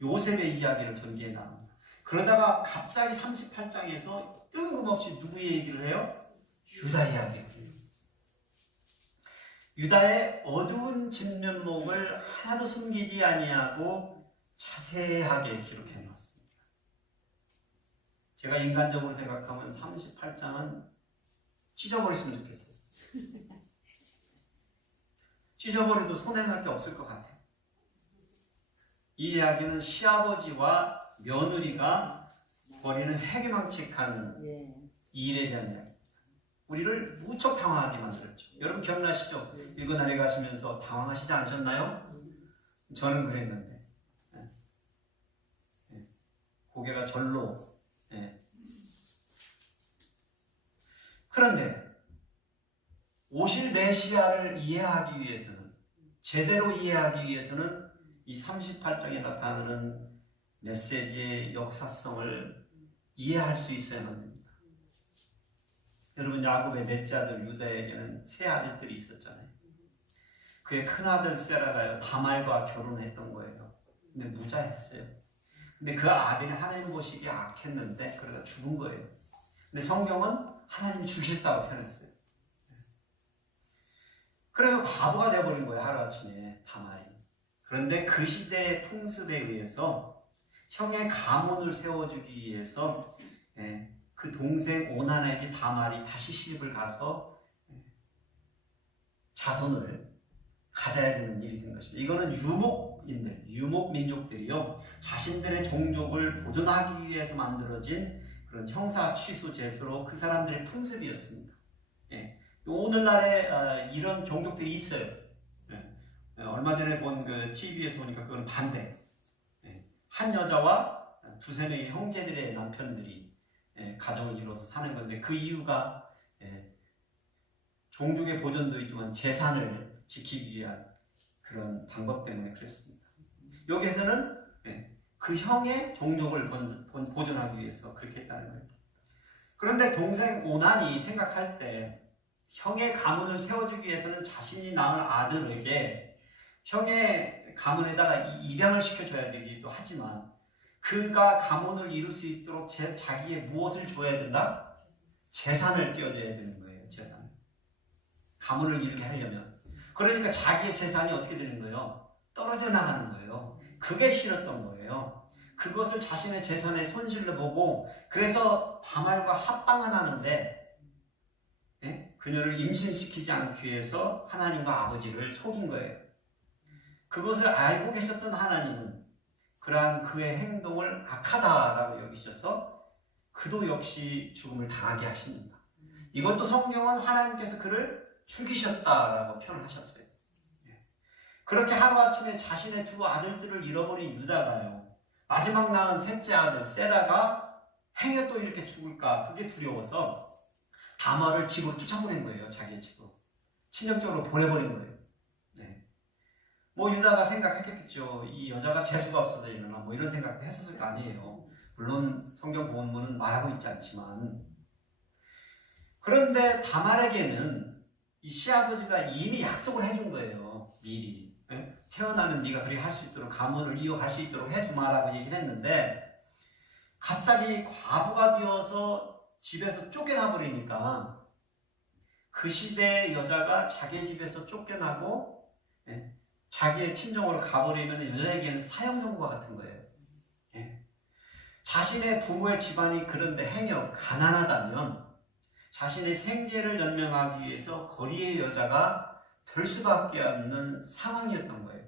요셉의 이야기를 전개해 나갑니다. 그러다가 갑자기 38장에서 뜬금없이 누구의 얘기를 해요? 유다 이야기를 해요. 유다의 어두운 진면목을 하나도 숨기지 아니하고 자세하게 기록해 놨습니다. 제가 인간적으로 생각하면 38장은 찢어버렸으면 좋겠어요. 찢어버려도 손해날 게 없을 것 같아요. 이 이야기는 시아버지와 며느리가 벌이는 해괴망측한 일에 대한 이야기입니다. 우리를 무척 당황하게 만들었죠. 여러분 기억나시죠? 일본에 가시면서 당황하시지 않으셨나요? 저는 그랬는데 고개가 절로. 그런데 오실 메시아를 이해하기 위해서는, 제대로 이해하기 위해서는 이 38장에 나타나는 메시지의 역사성을 이해할 수 있어야만 됩니다. 여러분 야곱의 넷째 아들 유다에게는 세 아들들이 있었잖아요. 그의 큰아들 세라가요 다말과 결혼했던 거예요. 근데 무자했어요. 근데 그 아들이 하나님 보시기에 악했는데 그러다 죽은 거예요. 근데 성경은 하나님이 죽이셨다고 표현했어요. 그래서 과부가 되어버린 거예요. 하루아침에 다말이. 그런데 그 시대의 풍습에 의해서 형의 가문을 세워주기 위해서 그 동생 오난에게 다말이 다시 시집을 가서 자손을 가져야 되는 일이 된 것입니다. 이거는 유목인들, 유목민족들이요 자신들의 종족을 보존하기 위해서 만들어진 그런 형사 취수 제수로 그 사람들의 풍습이었습니다. 오늘날에 이런 종족들이 있어요. 얼마 전에 본 그 TV에서 보니까 그건 반대. 한 여자와 두세 명의 형제들의 남편들이 가정을 이루어서 사는 건데 그 이유가 종족의 보존도 있지만 재산을 지키기 위한 그런 방법 때문에 그랬습니다. 여기에서는 그 형의 종족을 보존하기 위해서 그렇게 했다는 거예요. 그런데 동생 오난이 생각할 때 형의 가문을 세워주기 위해서는 자신이 낳은 아들에게 형의 가문에다가 입양을 시켜줘야 되기도 하지만 그가 가문을 이룰 수 있도록 자기의 무엇을 줘야 된다? 재산을 띄워줘야 되는 거예요. 재산을. 가문을 이루게 하려면. 그러니까 자기의 재산이 어떻게 되는 거예요? 떨어져 나가는 거예요. 그게 싫었던 거예요. 그것을 자신의 재산의 손실로 보고 그래서 다말과 합방을 하는데 그녀를 임신시키지 않기 위해서 하나님과 아버지를 속인 거예요. 그것을 알고 계셨던 하나님은 그러한 그의 행동을 악하다라고 여기셔서 그도 역시 죽음을 당하게 하십니다. 이것도 성경은 하나님께서 그를 죽이셨다라고 표현하셨어요. 그렇게 하루아침에 자신의 두 아들들을 잃어버린 유다가요 마지막 낳은 셋째 아들 세라가 행여 또 이렇게 죽을까 그게 두려워서 다말을 집으로 쫓아보낸 거예요. 자기의 집으로. 친정적으로 보내버린 거예요. 뭐 유다가 생각했겠죠. 이 여자가 재수가 없어서 이러나 뭐 이런 생각도 했었을 거 아니에요. 물론 성경 본문은 말하고 있지 않지만 그런데 다말에게는 이 시아버지가 이미 약속을 해준 거예요. 미리. 태어나면 네가 그렇게 할 수 있도록 가문을 이어갈 수 있도록 해주마라고 얘기를 했는데 갑자기 과부가 되어서 집에서 쫓겨나 버리니까 그 시대의 여자가 자기 집에서 쫓겨나고 자기의 친정으로 가버리면 여자에게는 사형선고가 같은 거예요. 자신의 부모의 집안이 그런데 행여 가난하다면 자신의 생계를 연명하기 위해서 거리의 여자가 될 수밖에 없는 상황이었던 거예요.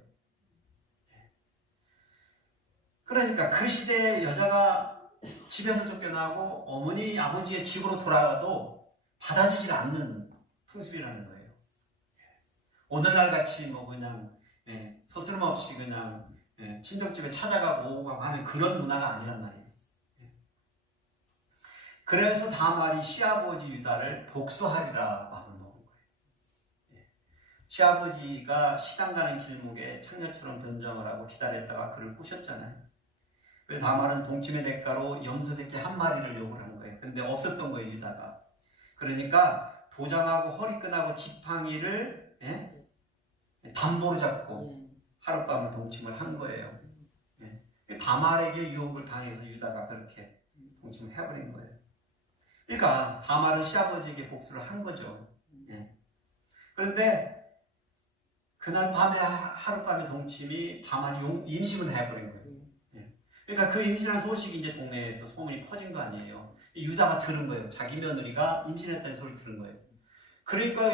그러니까 그 시대의 여자가 집에서 쫓겨나고 어머니 아버지의 집으로 돌아가도 받아주질 않는 풍습이라는 거예요. 오늘날 같이 뭐 그냥 서슬럼없이 그냥 친정집에 찾아가고 오고 가고 하는 그런 문화가 아니란 말이에요. 그래서 다말이 시아버지 유다를 복수하리라 마음을 먹은 거예요. 시아버지가 시당 가는 길목에 창녀처럼 변장을 하고 기다렸다가 그를 꼬셨잖아요. 그래서 다말은 동침의 대가로 염소 새끼 한 마리를 요구를 한 거예요. 근데 없었던 거예요, 유다가. 그러니까 도장하고 허리끈하고 지팡이를 담보로 잡고 하룻밤을 동침을 한 거예요. 다말에게 유혹을 당해서 유다가 그렇게 동침을 해버린 거예요. 그러니까 다말은 시아버지에게 복수를 한 거죠. 그런데 그날 밤에 하룻밤의 동침이 다말이 임신을 해버린 거예요. 그러니까 그 임신한 소식이 이제 동네에서 소문이 퍼진 거 아니에요. 유다가 들은 거예요. 자기 며느리가 임신했다는 소리 들은 거예요. 그러니까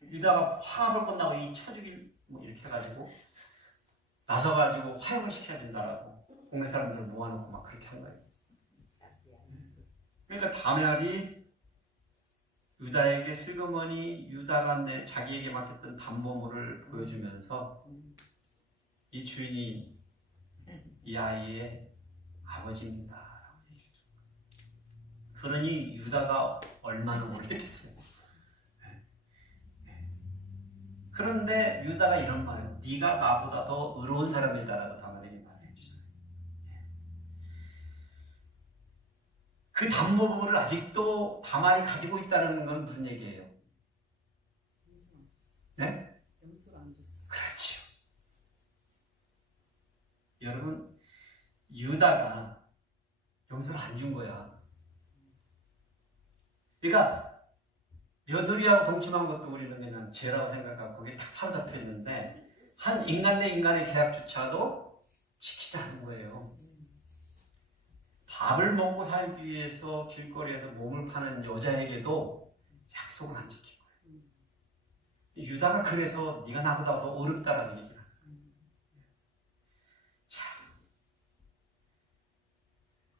유다가 화합을 끝나고 이 처지기 뭐 이렇게 해가지고 나서가지고 화형을 시켜야 된다라고 동네 사람들을 모아놓고 막 그렇게 한 거예요. 그러니까 다말이 유다에게 슬그머니 유다가 자기에게 맡겼던 담보물을 보여주면서 이 주인이 이 아이의 아버지입니다 라고 얘기해 준 거예요. 그러니 유다가 얼마나 놀랬겠어요. 그런데 유다가 이런 말을 네가 나보다 더 의로운 사람이다라고 다말에게 말해 주잖아요. 그 담보물을 아직도 다말이 가지고 있다는 건 무슨 얘기예요? 네? 그렇지요. 여러분, 유다가 용서를 안 준 거야. 그러니까 며느리하고 동침한 것도 우리는 그냥 죄라고 생각하고 거기에 딱 사로잡혀 있는데 한 인간 대 인간의 계약조차도 지키지 않은 거예요. 밥을 먹고 살기 위해서 길거리에서 몸을 파는 여자에게도 약속을 안 지킨 거예요. 유다가 그래서 네가 나보다 더 어렵다라는 얘기를 하는 거예요. 자,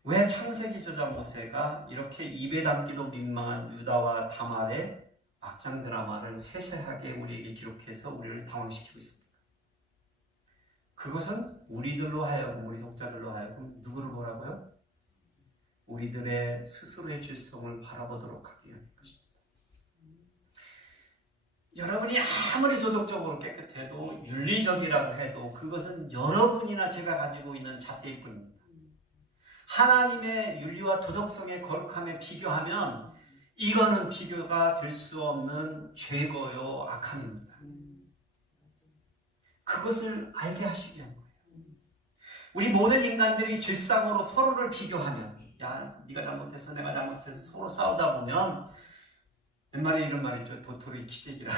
왜 창세기 저자 모세가 이렇게 입에 담기도 민망한 유다와 다말의 막장 드라마를 세세하게 우리에게 기록해서 우리를 당황시키고 있습니다. 그것은 우리들로 하여금, 우리 독자들로 하여금 누구를 보라고요? 우리들의 스스로의 죄성을 바라보도록 하게 하는 것입니다. 여러분이 아무리 도덕적으로 깨끗해도 윤리적이라고 해도 그것은 여러분이나 제가 가지고 있는 잣대일 뿐입니다. 하나님의 윤리와 도덕성의 거룩함에 비교하면 이거는 비교가 될 수 없는 죄고요 악함입니다. 그것을 알게 하시기 위한 거예요. 우리 모든 인간들이 죄상으로 서로를 비교하면 야 네가 잘못해서 내가 잘못해서 서로 싸우다 보면 옛말에 이런 말이 있죠. 도토리 키재기라고.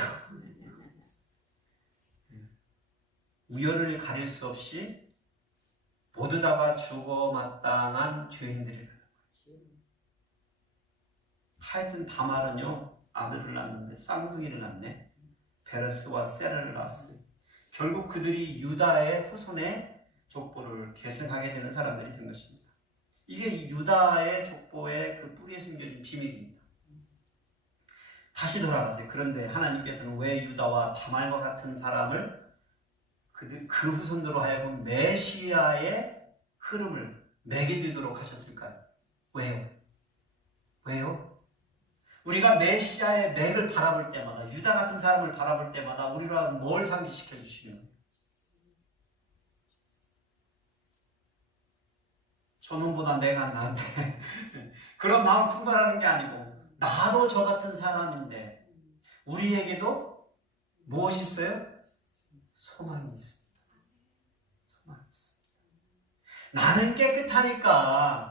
우열을 가릴 수 없이 모두 다가 죽어 마땅한 죄인들이라는 거예요. 하여튼 다말은요 아들을 낳는데 쌍둥이를 낳네. 베레스와 세라를 낳았어요. 결국 그들이 유다의 후손의 족보를 계승하게 되는 사람들이 된 것입니다. 이게 유다의 족보의 그 뿌리에 숨겨진 비밀입니다. 다시 돌아가세요. 그런데 하나님께서는 왜 유다와 다말과 같은 사람을 그 후손들로 하여금 메시아의 흐름을 매개되도록 하셨을까요? 왜요? 왜요? 우리가 메시아의 맥을 바라볼 때마다 유다 같은 사람을 바라볼 때마다 우리가 뭘 상기시켜 주시면 저놈보다 내가 나은데 그런 마음 품어라는 게 아니고 나도 저 같은 사람인데 우리에게도 무엇이 있어요? 소망이 있습니다. 소망이 있습니다. 나는 깨끗하니까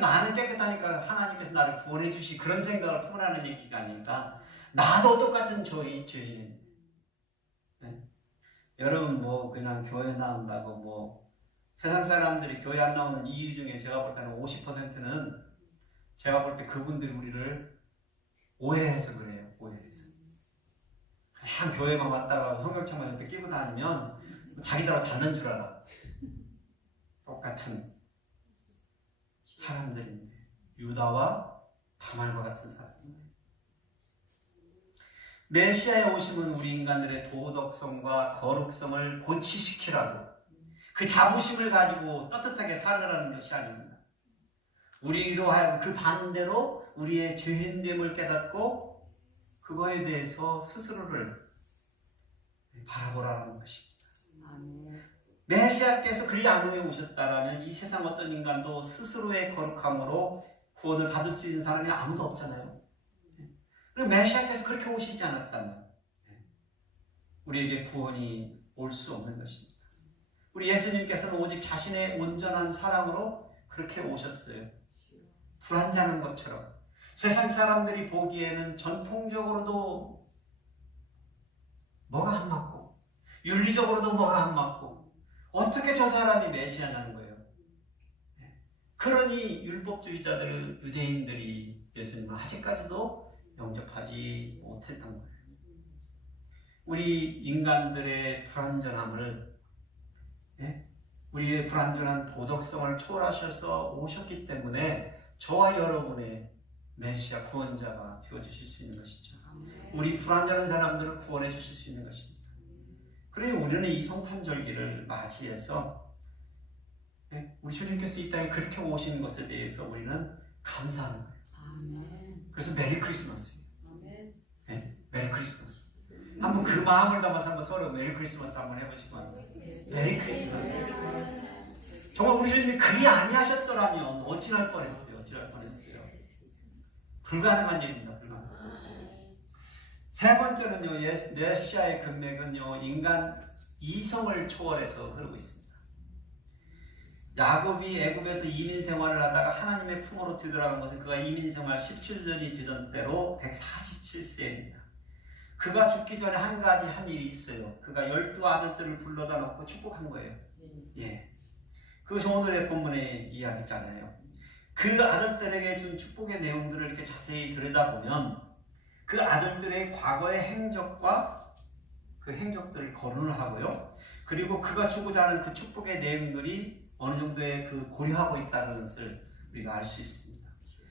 나는 깨끗하니까 하나님께서 나를 구원해 주시 그런 생각을 품으라는 얘기가 아니라 나도 똑같은 죄인인데 네? 여러분 뭐 그냥 교회 나온다고 뭐 세상 사람들이 교회 안 나오는 이유 중에 제가 볼 때는 50%는 제가 볼 때 그분들이 우리를 오해해서 그래요. 오해해서. 그냥 교회만 왔다가 성경책만 이렇게 끼고 다니면 자기들하고 닮는 줄 알아. 똑같은 사람들인데 유다와 다말과 같은 사람. 메시아의 오심은 우리 인간들의 도덕성과 거룩성을 고치시키라고 그 자부심을 가지고 떳떳하게 살아가라는 것이 아닙니다. 우리로 하여금 그 반대로 우리의 죄인됨을 깨닫고 그거에 대해서 스스로를 바라보라는 것입니다. 아멘. 메시아께서 그리 안 후에 오셨다라면 이 세상 어떤 인간도 스스로의 거룩함으로 구원을 받을 수 있는 사람이 아무도 없잖아요. 그리고 메시아께서 그렇게 오시지 않았다면 우리에게 구원이 올 수 없는 것입니다. 우리 예수님께서는 오직 자신의 온전한 사랑으로 그렇게 오셨어요. 불완전한 것처럼. 세상 사람들이 보기에는 전통적으로도 뭐가 안 맞고 윤리적으로도 뭐가 안 맞고 어떻게 저 사람이 메시아냐는 거예요. 그러니 율법주의자들, 유대인들이 예수님을 아직까지도 영접하지 못했던 거예요. 우리 인간들의 불완전함을, 우리의 불완전한 도덕성을 초월하셔서 오셨기 때문에 저와 여러분의 메시아 구원자가 되어주실 수 있는 것이죠. 우리 불완전한 사람들을 구원해 주실 수 있는 것입니다. 그래서 우리는 이 성탄절기를 맞이해서 우리 주님께서 이 땅에 그렇게 오신 것에 대해서 우리는 감사하는 거예요. 아멘. 그래서 메리 크리스마스예요. 아멘. 메리 크리스마스. 한번 그 마음을 담아서 한번 서로 메리 크리스마스 한번 해보시고 메리 크리스마스. 정말 우리 주님이 그리 아니하셨더라면 어찌할 뻔했어요. 불가능한 일입니다. 세 번째는요, 메시아의 금맥은요, 인간 이성을 초월해서 흐르고 있습니다. 야곱이 애굽에서 이민 생활을 하다가 하나님의 품으로 되돌아간 것은 그가 이민 생활 17년이 되던 때로 147세입니다. 그가 죽기 전에 한 가지 한 일이 있어요. 그가 12 아들들을 불러다 놓고 축복한 거예요. 그것이 오늘의 본문의 이야기잖아요. 그 아들들에게 준 축복의 내용들을 이렇게 자세히 들여다보면 그 아들들의 과거의 행적과 그 행적들을 거론을 하고요. 그리고 그가 주고자 하는 그 축복의 내용들이 어느 정도의 그 고려하고 있다는 것을 우리가 알 수 있습니다.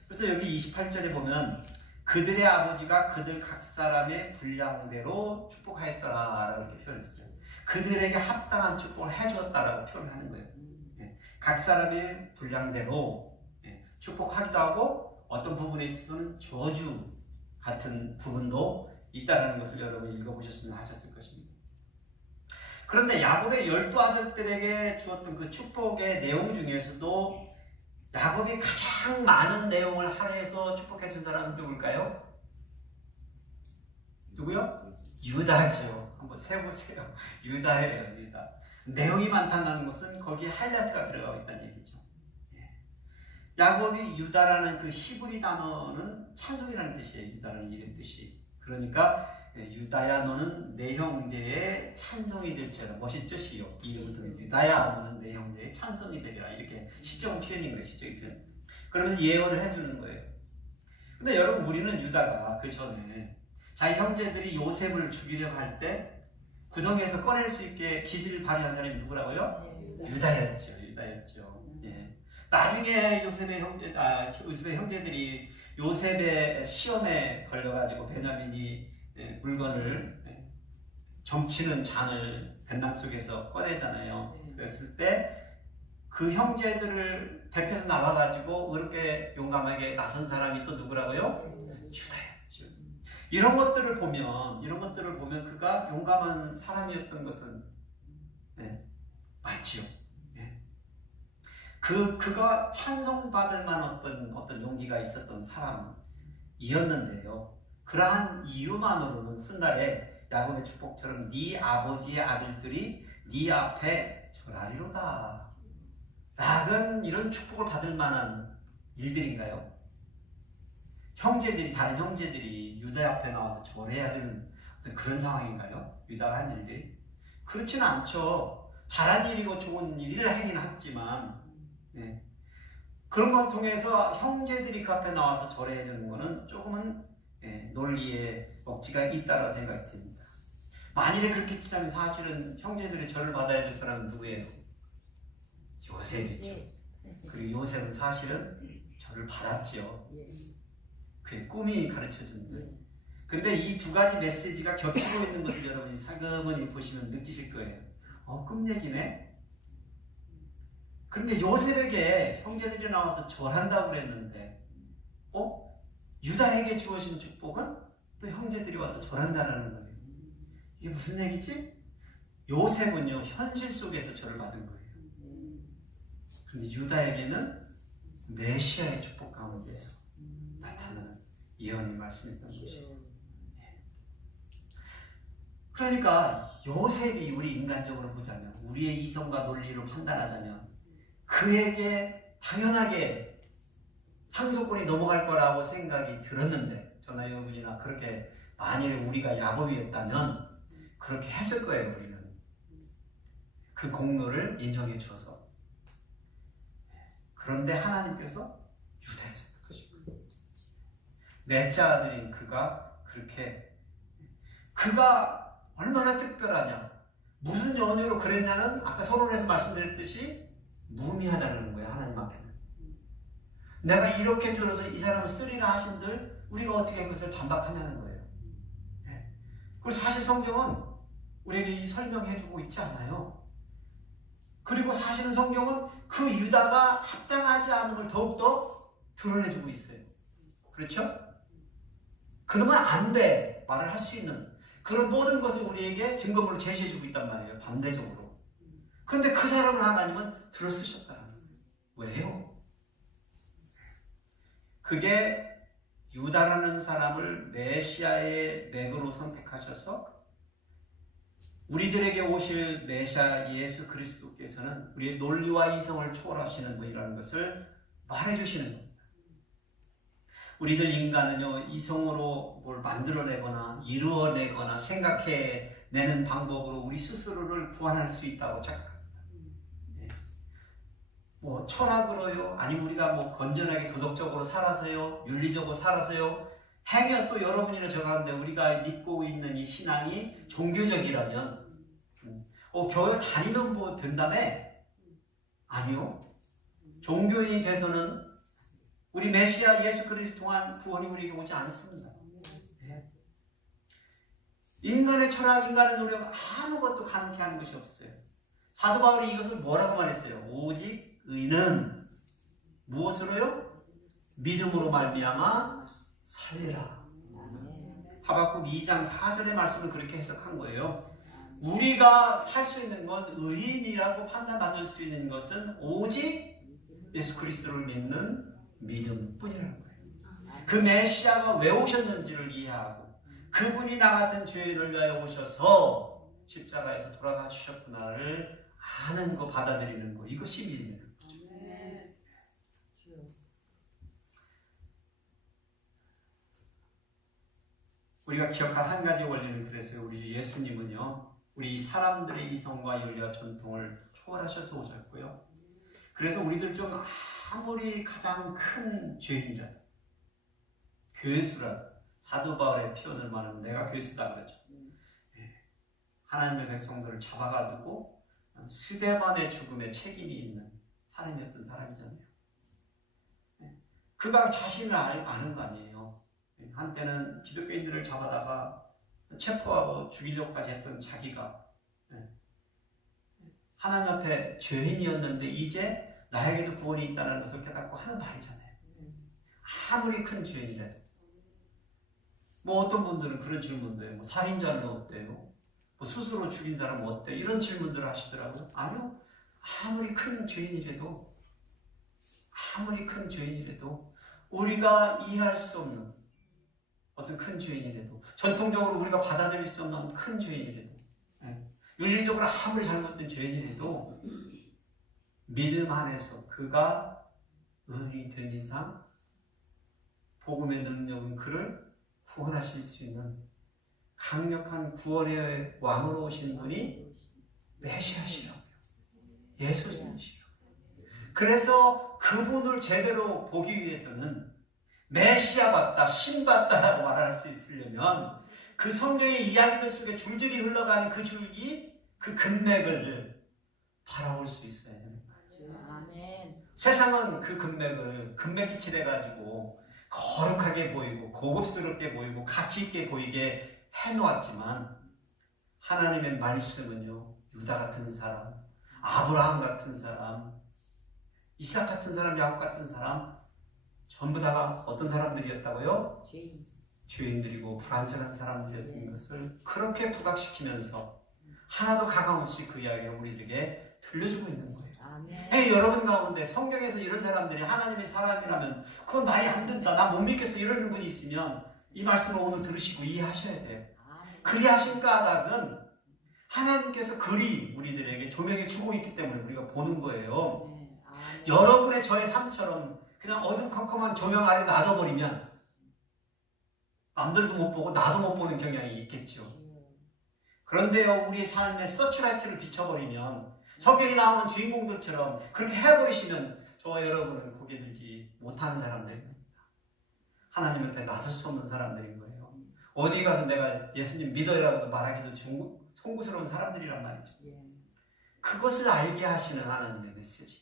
그래서 여기 28절에 보면 그들의 아버지가 그들 각 사람의 분량대로 축복하였더라라고 이렇게 표현했어요. 그들에게 합당한 축복을 해주었다라고 표현하는 거예요. 각 사람의 분량대로 축복하기도 하고 어떤 부분에 있어서는 저주 같은 부분도 있다는 것을 여러분이 읽어보셨으면 하셨을 것입니다. 그런데 야곱의 12아들들에게 주었던 그 축복의 내용 중에서도 야곱이 가장 많은 내용을 할애해서 축복해 준 사람은 누굴까요? 누구요? 유다죠. 한번 세보세요. 유다예요. 유다. 내용이 많다는 것은 거기에 하이라이트가 들어가고 있다는 얘기죠. 야곱이 유다라는 그 히브리 단어는 찬송이라는 뜻이에요. 유다라는 이름 뜻이. 그러니까 유다야 너는 내 형제의 찬송이 될지어다. 멋있죠 시요. 이름을 통해 유다야 너는 내 형제의 찬송이 되리라. 이렇게 시적 표현인 거예요. 시적 표현. 그러면서 예언을 해주는 거예요. 근데 여러분 우리는 유다가 그 전에 자기 형제들이 요셉을 죽이려고 할 때 구덩이에서 꺼낼 수 있게 기질을 발휘한 사람이 누구라고요? 유다였죠. 유다였죠. 나중에 요셉의 형제들이 요셉의 시험에 걸려가지고 베냐민이 물건을 점치는 잔을 벤낭 속에서 꺼내잖아요. 그랬을 때 그 형제들을 대표해서 나와가지고 그렇게 용감하게 나선 사람이 또 누구라고요? 유다였죠. 이런 것들을 보면 그가 용감한 사람이었던 것은 맞지요. 그가 찬송받을 만한 어떤 용기가 있었던 사람이었는데요. 그러한 이유만으로는 훗날에 야곱의 축복처럼 네 아버지의 아들들이 네 앞에 절하리로다. 라는 이런 축복을 받을 만한 일들인가요? 다른 형제들이 유다 앞에 나와서 절해야 되는 그런 상황인가요? 유다가 한 일들이? 그렇지는 않죠. 잘한 일이고 좋은 일을 하긴 했지만 그런 것을 통해서 형제들이 그 앞에 나와서 절해야 되는 것은 조금은 논리의 억지가 있다고 생각이 듭니다. 만일에 그렇게 치자면 사실은 형제들이 절을 받아야 될 사람은 누구예요? 요셉이죠. 그리고 요셉은 사실은 절을 받았죠. 그의 꿈이 가르쳐준 듯. 근데 이 두 가지 메시지가 겹치고 있는 것을 여러분이 살금머니 보시면 느끼실 거예요. 꿈 얘기네? 그런데 요셉에게 형제들이 나와서 절한다고 그랬는데 유다에게 주어진 축복은 또 형제들이 와서 절한다라는 거예요. 이게 무슨 얘기지? 요셉은요 현실 속에서 저를 받은 거예요. 그런데 유다에게는 메시아의 축복 가운데서 나타나는 예언의 말씀이었던 것이에요. 그러니까 요셉이 우리 인간적으로 보자면, 우리의 이성과 논리로 판단하자면 그에게 당연하게 상속권이 넘어갈 거라고 생각이 들었는데, 저나 여러분이나 그렇게 만일에 우리가 야곱이었다면 그렇게 했을 거예요. 우리는 그 공로를 인정해 줘서. 그런데 하나님께서 유다를 선택하신 거예요. 넷째 아들인 그가 얼마나 특별하냐, 무슨 연유로 그랬냐는 아까 서론에서 말씀드렸듯이 무의미하다는 거예요. 하나님 앞에는 내가 이렇게 들어서 이 사람을 쓰리라 하신들 우리가 어떻게 그것을 반박하냐는 거예요. 그리고 사실 성경은 우리에게 설명해주고 있지 않아요. 그리고 사실은 성경은 그 유다가 합당하지 않은 걸 더욱더 드러내주고 있어요. 그렇죠? 그러면 안 돼 말을 할 수 있는 그런 모든 것을 우리에게 증거물로 제시해주고 있단 말이에요. 반대적으로. 그런데 그 사람을 하나님은 들어쓰셨다는 거예요. 왜요? 그게 유다라는 사람을 메시아의 맥으로 선택하셔서 우리들에게 오실 메시아 예수 그리스도께서는 우리의 논리와 이성을 초월하시는 분이라는 것을 말해주시는 겁니다. 우리들 인간은요, 이성으로 뭘 만들어내거나 이루어내거나 생각해내는 방법으로 우리 스스로를 구원할 수 있다고 착각합니다. 뭐 철학으로요, 아니면 우리가 뭐 건전하게 도덕적으로 살아서요, 윤리적으로 살아서요, 행여 또 여러분이나 저 가운데 우리가 믿고 있는 이 신앙이 종교적이라면 교회 다니면 뭐 된다며? 아니요. 종교인이 돼서는 우리 메시아 예수 그리스도 동안 구원이 우리에게 오지 않습니다. 인간의 철학, 인간의 노력 아무것도 가능케 하는 것이 없어요. 사도 바울이 이것을 뭐라고 말했어요? 오직 의는 무엇으로요? 믿음으로 말미암아 살리라. 하박국 2장 4절의 말씀을 그렇게 해석한 거예요. 우리가 살 수 있는 건, 의인이라고 판단받을 수 있는 것은 오직 예수 그리스도를 믿는 믿음뿐이라는 거예요. 그 메시아가 왜 오셨는지를 이해하고 그분이 나 같은 죄인을 위하여 오셔서 십자가에서 돌아가 주셨구나를 아는 거, 받아들이는 거, 이것이 믿음이에요. 우리가 기억할 한 가지 원리는 그래서요, 우리 예수님은요, 우리 사람들의 이성과 윤리와 전통을 초월하셔서 오셨고요. 그래서 우리들 좀 아무리 가장 큰 죄인이라도, 괴수라도, 사도 바울의 표현을 말하면 내가 괴수다 그러죠. 하나님의 백성들을 잡아가지고 스데반의 죽음에 책임이 있는 사람이었던 사람이잖아요. 그가 자신을 아는 거 아니에요. 한때는 기독교인들을 잡아다가 체포하고 죽이려고까지 했던 자기가 하나님 앞에 죄인이었는데 이제 나에게도 구원이 있다는 것을 깨닫고 하는 말이잖아요. 아무리 큰 죄인이라도. 뭐 어떤 분들은 그런 질문도 해요. 뭐 살인자는 어때요? 뭐 스스로 죽인 사람은 어때요? 이런 질문들을 하시더라고요. 아니요. 아무리 큰 죄인이라도 우리가 이해할 수 없는 어떤 큰 죄인이라도, 전통적으로 우리가 받아들일 수 없는 큰 죄인이라도, 윤리적으로 아무리 잘못된 죄인이라도 믿음 안에서 그가 의인이 된 이상 복음의 능력은 그를 구원하실 수 있는 강력한 구원의 왕으로 오신 분이 메시아시라고요. 예수님이시라고요. 그래서 그분을 제대로 보기 위해서는 메시아 같다, 신 같다라고 말할 수 있으려면 그 성경의 이야기들 속에 줄줄이 흘러가는 그 줄기, 그 금맥을 바라볼 수 있어야 되는 거예요. 아멘. 세상은 그 금맥을 금맥기칠해가지고 거룩하게 보이고 고급스럽게 보이고 가치 있게 보이게 해놓았지만 하나님의 말씀은요, 유다 같은 사람, 아브라함 같은 사람, 이삭 같은 사람, 야곱 같은 사람 전부 다가 어떤 사람들이었다고요? 죄인들이고 불완전한 사람들이었던 것을 그렇게 부각시키면서 하나도 가감없이 그 이야기를 우리들에게 들려주고 있는 거예요. 아멘. 여러분 가운데 성경에서 이런 사람들이 하나님의 사람이라면 그건 말이 안 된다, 나 못 믿겠어 이러는 분이 있으면 이 말씀을 오늘 들으시고 이해하셔야 돼요. 그리하신 까닭은 하나님께서 그리 우리들에게 조명해 주고 있기 때문에 우리가 보는 거예요. 여러분의 저의 삶처럼 그냥 어둠컴컴한 조명 아래 놔둬버리면 남들도 못 보고 나도 못 보는 경향이 있겠죠. 그런데요, 우리 삶에 서츄라이트를 비춰버리면 성경에 나오는 주인공들처럼 그렇게 해버리시면 저와 여러분은 고개 들지 못하는 사람들입니다. 하나님 앞에 나설 수 없는 사람들인 거예요. 어디 가서 내가 예수님 믿어요라고도 말하기도 송구스러운 사람들이란 말이죠. 그것을 알게 하시는 하나님의 메시지.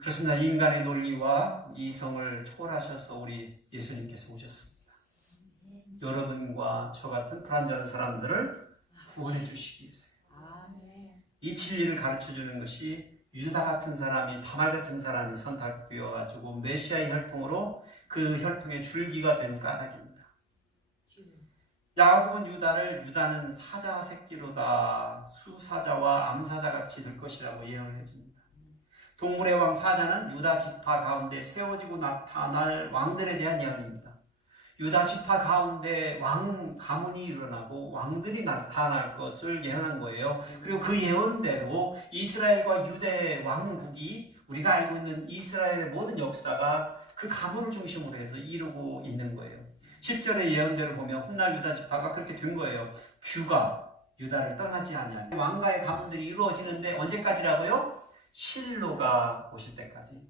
그렇습니다. 인간의 논리와 이성을 초월하셔서 우리 예수님께서 오셨습니다. 여러분과 저 같은 불완전한 사람들을 구원해 주시기 위해서. 이 진리를 가르쳐주는 것이 유다 같은 사람이, 다말 같은 사람이 선택되어 가지고 메시아의 혈통으로 그 혈통의 줄기가 된 까닭입니다. 야곱은 유다는 사자 새끼로다 수사자와 암사자 같이 될 것이라고 예언을 해줍니다. 동물의 왕 사자는 유다 지파 가운데 세워지고 나타날 왕들에 대한 예언입니다. 유다 지파 가운데 왕 가문이 일어나고 왕들이 나타날 것을 예언한 거예요. 그리고 그 예언대로 이스라엘과 유대 왕국이, 우리가 알고 있는 이스라엘의 모든 역사가 그 가문을 중심으로 해서 이루고 있는 거예요. 10절의 예언대로 보면 훗날 유다 지파가 그렇게 된 거예요. 규가 유다를 떠나지 아니하니 왕가의 가문들이 이루어지는데 언제까지라고요? 실로가 오실 때까지.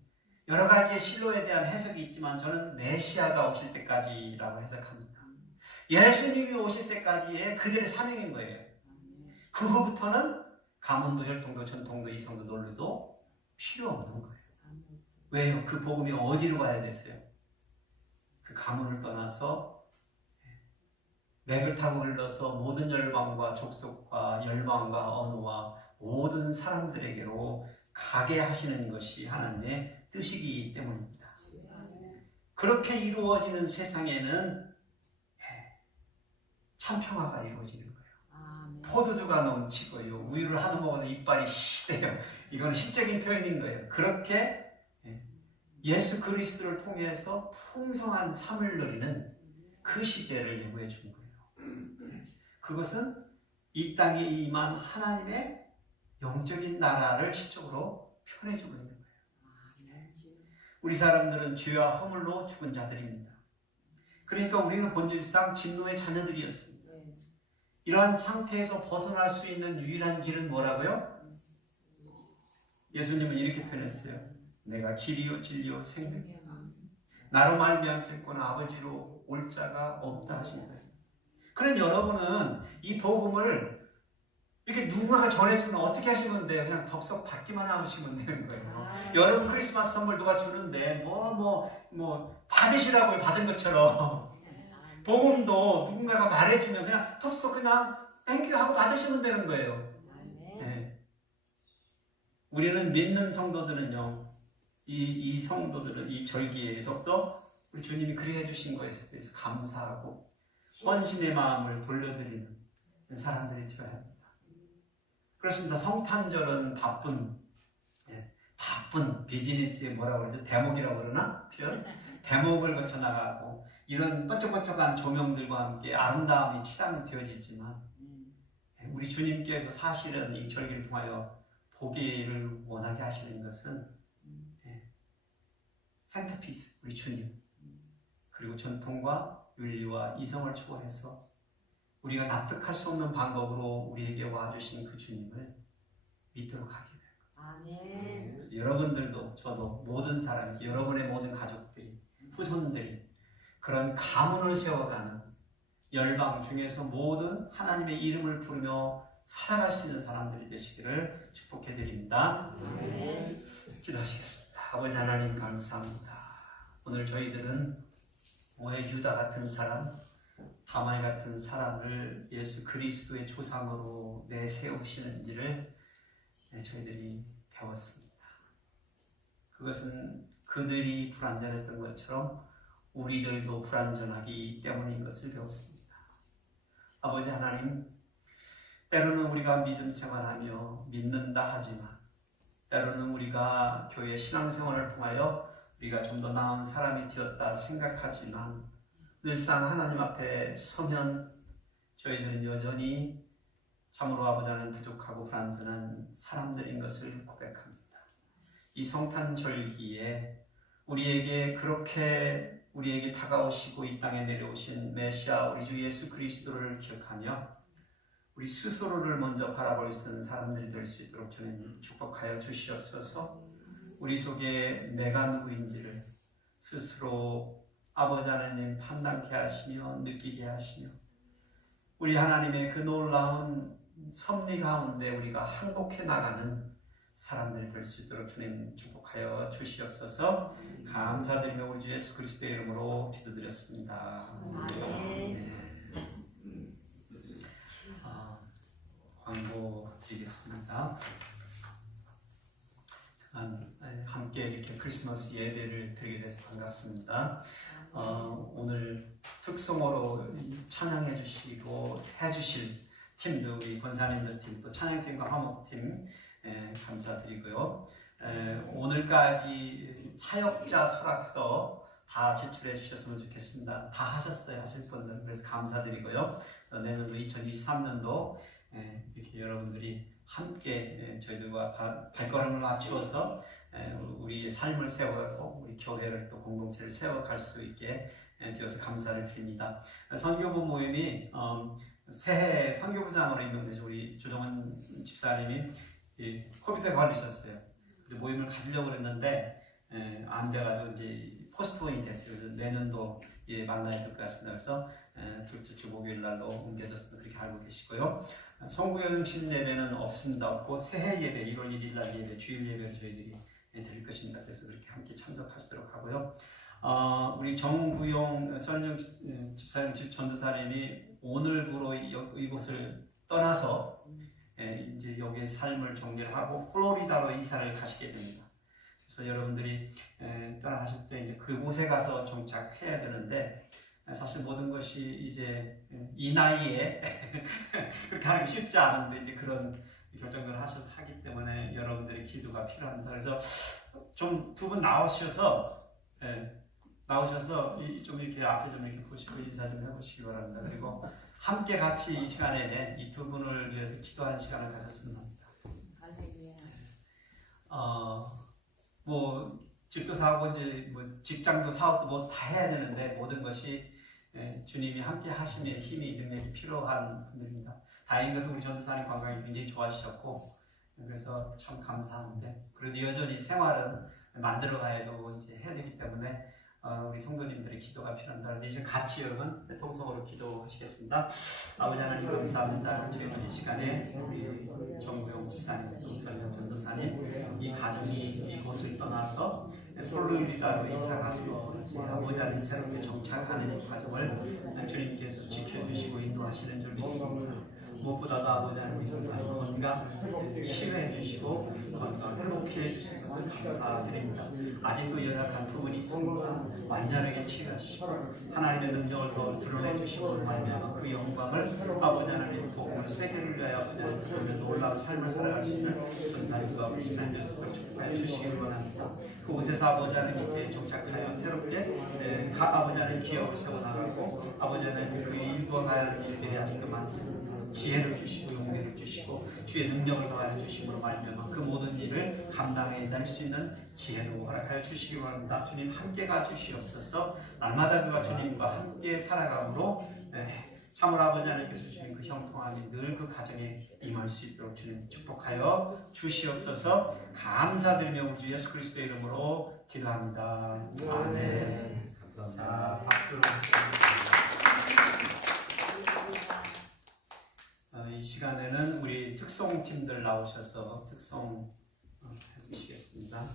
여러 가지의 실로에 대한 해석이 있지만 저는 메시아가 오실 때까지라고 해석합니다. 예수님이 오실 때까지의 그들의 사명인 거예요. 그 후부터는 가문도 혈통도 전통도 이성도 논리도 필요 없는 거예요. 왜요? 그 복음이 어디로 가야 됐어요? 그 가문을 떠나서 맥을 타고 흘러서 모든 열방과 족속과 열방과 언어와 모든 사람들에게로 가게 하시는 것이 하나님의 뜻이기 때문입니다. 그렇게 이루어지는 세상에는 참 평화가 이루어지는 거예요. 포도주가 넘치고요, 우유를 하도 먹어서 이빨이 시대요. 이건 시적인 표현인 거예요. 그렇게 예수 그리스도를 통해서 풍성한 삶을 누리는 그 시대를 예고해 준 거예요. 그것은 이 땅에 임한 하나님의 영적인 나라를 시적으로 표현해주고 있는 거예요. 우리 사람들은 죄와 허물로 죽은 자들입니다. 그러니까 우리는 본질상 진노의 자녀들이었습니다. 이러한 상태에서 벗어날 수 있는 유일한 길은 뭐라고요? 예수님은 이렇게 표현했어요. 내가 길이요 진리요 생명이요. 나로 말미암고는 아버지로 올 자가 없다 하신 거예요. 그런 여러분은 이 복음을 이렇게 누군가가 전해주면 어떻게 하시면 돼요? 그냥 덥석 받기만 하시면 되는 거예요. 여러분 크리스마스 선물 누가 주는데 받으시라고요. 받은 것처럼 복음도 누군가가 말해주면 그냥 덥석 그냥 땡큐 하고 받으시면 되는 거예요. 네. 우리는 믿는 성도들은요, 이 성도들은 이 절기에 더욱더 우리 주님이 그리 해주신 것에 대해서 감사하고 헌신의 마음을 돌려드리는 사람들이 되어야 합니다. 그렇습니다. 성탄절은 바쁜 비즈니스의 뭐라고 그러죠? 대목이라고 그러나? 표현? 대목을 거쳐 나가고 이런 번쩍번쩍한 조명들과 함께 아름다움이 치장이 되어지지만 우리 주님께서 사실은 이 절기를 통하여 보기를 원하게 하시는 것은 센터피스, 우리 주님, 그리고 전통과 윤리와 이성을 초월해서 우리가 납득할 수 없는 방법으로 우리에게 와주신 그 주님을 믿도록 하게 돼요. 아멘. 여러분들도 저도 모든 사람이, 여러분의 모든 가족들이, 후손들이 그런 가문을 세워가는 열방 중에서 모든 하나님의 이름을 부르며 살아갈 수 있는 사람들이 되시기를 축복해드립니다. 아멘. 기도하시겠습니다. 아버지 하나님 감사합니다. 오늘 저희들은 오해 유다 같은 사람, 다말 같은 사람을 예수 그리스도의 조상으로 내세우시는지를 저희들이 배웠습니다. 그것은 그들이 불완전했던 것처럼 우리들도 불완전하기 때문인 것을 배웠습니다. 아버지 하나님, 때로는 우리가 믿음 생활하며 믿는다 하지만 때로는 우리가 교회 신앙생활을 통하여 우리가 좀 더 나은 사람이 되었다 생각하지만 늘상 하나님 앞에 서면 저희들은 여전히 참으로 아버지 하나님 부족하고 불완전한 사람들인 것을 고백합니다. 이 성탄절기에 우리에게 그렇게 우리에게 다가오시고 이 땅에 내려오신 메시아 우리 주 예수 그리스도를 기억하며 우리 스스로를 먼저 바라볼 수 있는 사람들이 될 수 있도록 주님 축복하여 주시옵소서. 우리 속에 내가 누구인지를 스스로 아버지 하나님 판단케 하시며 느끼게 하시며 우리 하나님의 그 놀라운 섭리 가운데 우리가 항복해 나가는 사람들이 될 수 있도록 주님 축복하여 주시옵소서. 감사드리며 우리 주 예수 그리스도의 이름으로 기도드렸습니다. 네. 광고 드리겠습니다. 함께 이렇게 크리스마스 예배를 드리게 돼서 반갑습니다. 오늘 특성으로 찬양해 주시고 해주실 팀도 우리 권사님들 팀, 또 찬양팀과 화목팀 감사드리고요. 오늘까지 사역자 수락서 다 제출해 주셨으면 좋겠습니다. 다 하셨어요, 하실 분들. 그래서 감사드리고요. 내년도 2023년도 이렇게 여러분들이 함께 저희들과 발걸음을 맞추어서 우리 삶을 세워가고 우리 교회를 또 공동체를 세워갈 수 있게 되어서 감사를 드립니다. 선교부 모임이 새해 선교부장으로 임명되신 우리 조정원 집사님이 코비드에 걸리셨어요. 모임을 가지려고 했는데 안 돼가지고 이제 포스트폰이 됐어요. 그래서 내년도 만나야 될 것 같습니다. 그래서 둘째 주 목요일 날로 옮겨졌습니다. 그렇게 알고 계시고요. 성구영신 예배는 없습니다. 없고 새해 예배 1월 1일 날 예배 주일 예배를 저희들이 드릴 것입니다. 그래서 그렇게 함께 참석하시도록 하고요. 우리 정구용 선영 집사님 집 전도사님이 오늘부로 이곳을 떠나서 이제 여기에 삶을 정리를 하고 플로리다로 이사를 가시게 됩니다. 그래서 여러분들이 떠나가실 때 이제 그곳에 가서 정착해야 되는데 사실 모든 것이 이제 이 나이에 그렇게 하는 게 쉽지 않은데 이제 그런 결정을 하셔서 하기 때문에 여러분들의 기도가 필요합니다. 그래서 좀 두 분 나오셔서 좀 이렇게 앞에 좀 이렇게 보시고 인사 좀 해보시기 바랍니다. 그리고 함께 같이 이 시간에 이 두 분을 위해서 기도하는 시간을 가졌으면 합니다. 뭐 집도 사고 이제 뭐 직장도 사업도 모두 다 해야 되는데 모든 것이 주님이 함께 하심에 힘이 능력이 필요한 분들입니다. 다행인 것은 우리 전도사님 건강이 굉장히 좋아지셨고 그래서 참 감사한데 그래도 여전히 생활은 만들어가야 되고 이제 해야 되기 때문에 우리 성도님들의 기도가 필요합니다. 그래서 이제 같이 여러분 통성으로 기도하시겠습니다. 아버지 하나님 감사합니다. 저희들 이 시간에 우리 정구용 집사님, 동설령 전도사님 이 가정이 이곳을 떠나서 플로리다로 이사가서 아버지 하나님 새롭게 정착하는 이 과정을 주님께서 지켜주시고 인도하시는 줄 믿습니다. 무엇보다도 아버지 하나님 전사님 건강 치유해 주시고 건강 회복해 주신 것을 감사드립니다. 아직도 연약한 부분이 있습니다. 완전하게 치유해 주시고 하나님의 능력을 더 드러내 주시고 말미암아 그 영광을 아버지 하나님 복음을 세계를 위하여 아버지 하나님 놀라운 삶을 살아갈 수 있는 전사님과 우리 신앙 교수를 축복하여 주시기를 원합니다. 그곳에서 아버지 하나님 이제 정착하여 새롭게 아버지 하나님 기업을 세워나가고 아버지 하나님 그 일과 가야 하는 일들이 아직도 많습니다. 지혜를 주시고 용기를 주시고 주의 능력을 더하여 주심으로 말미암아 그 모든 일을 감당해낼 수 있는 지혜도 허락하여 주시기 바랍니다. 주님 함께 가주시옵소서. 날마다 그가 주님과 함께 살아감으로 참으로 아버지 하나님께서 주신 그 형통함이 늘 그 가정에 임할 수 있도록 주님 축복하여 주시옵소서. 감사드리며 우리 주 예수 그리스도의 이름으로 기도합니다. 아멘. 자, 박수로 이 시간에는 우리 특송팀들 나오셔서 특송 해주시겠습니다.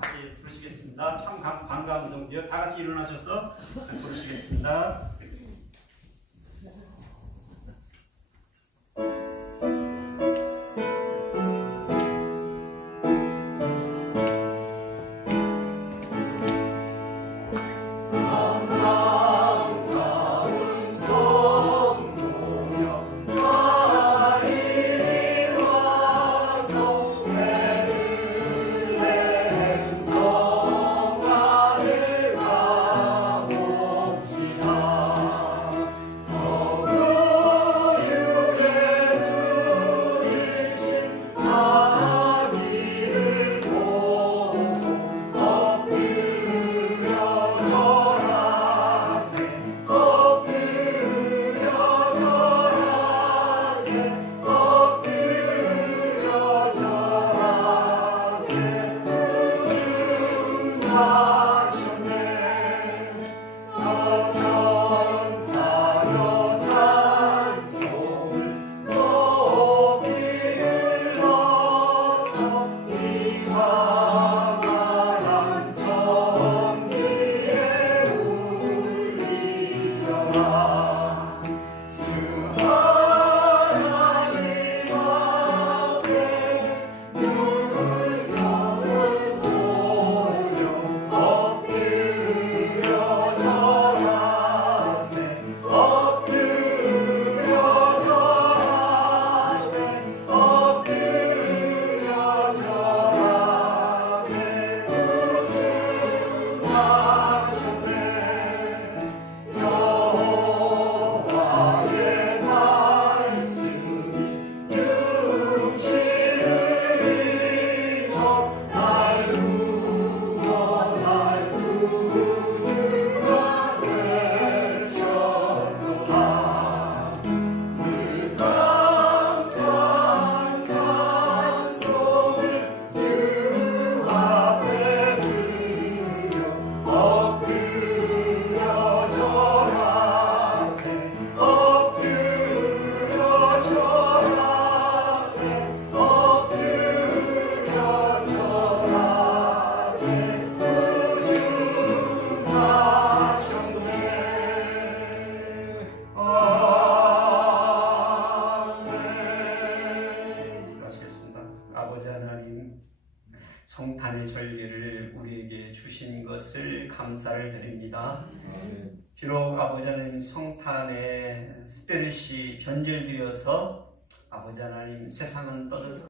같이 부르시겠습니다. 참 반가운 성도요. 다 같이 일어나셔서 부르시겠습니다. 성탄의 절기를 우리에게 주신 것을 감사를 드립니다. 비록 아버지 하나님 성탄의 스피릿이 변질되어서 아버지 하나님 세상은 떠들어오신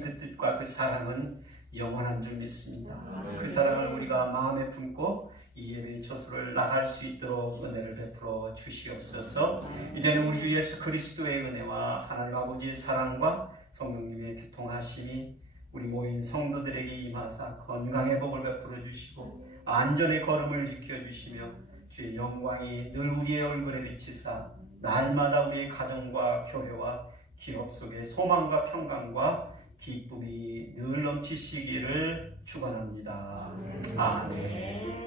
그 뜻과 그 사랑은 영원한 줄 믿습니다. 그 사랑을 우리가 마음에 품고 이 예배의 처소를 나갈 수 있도록 은혜를 베풀어 주시옵소서. 이제는 우리 주 예수 그리스도의 은혜와 하나님 아버지의 사랑과 성령님의 교통하심이 우리 모인 성도들에게 임하사 건강의 복을 베풀어 주시고 안전의 걸음을 지켜주시며 주의 영광이 늘 우리의 얼굴에 비치사 날마다 우리의 가정과 교회와 기업 속에 소망과 평강과 기쁨이 늘 넘치시기를 축원합니다. 아멘.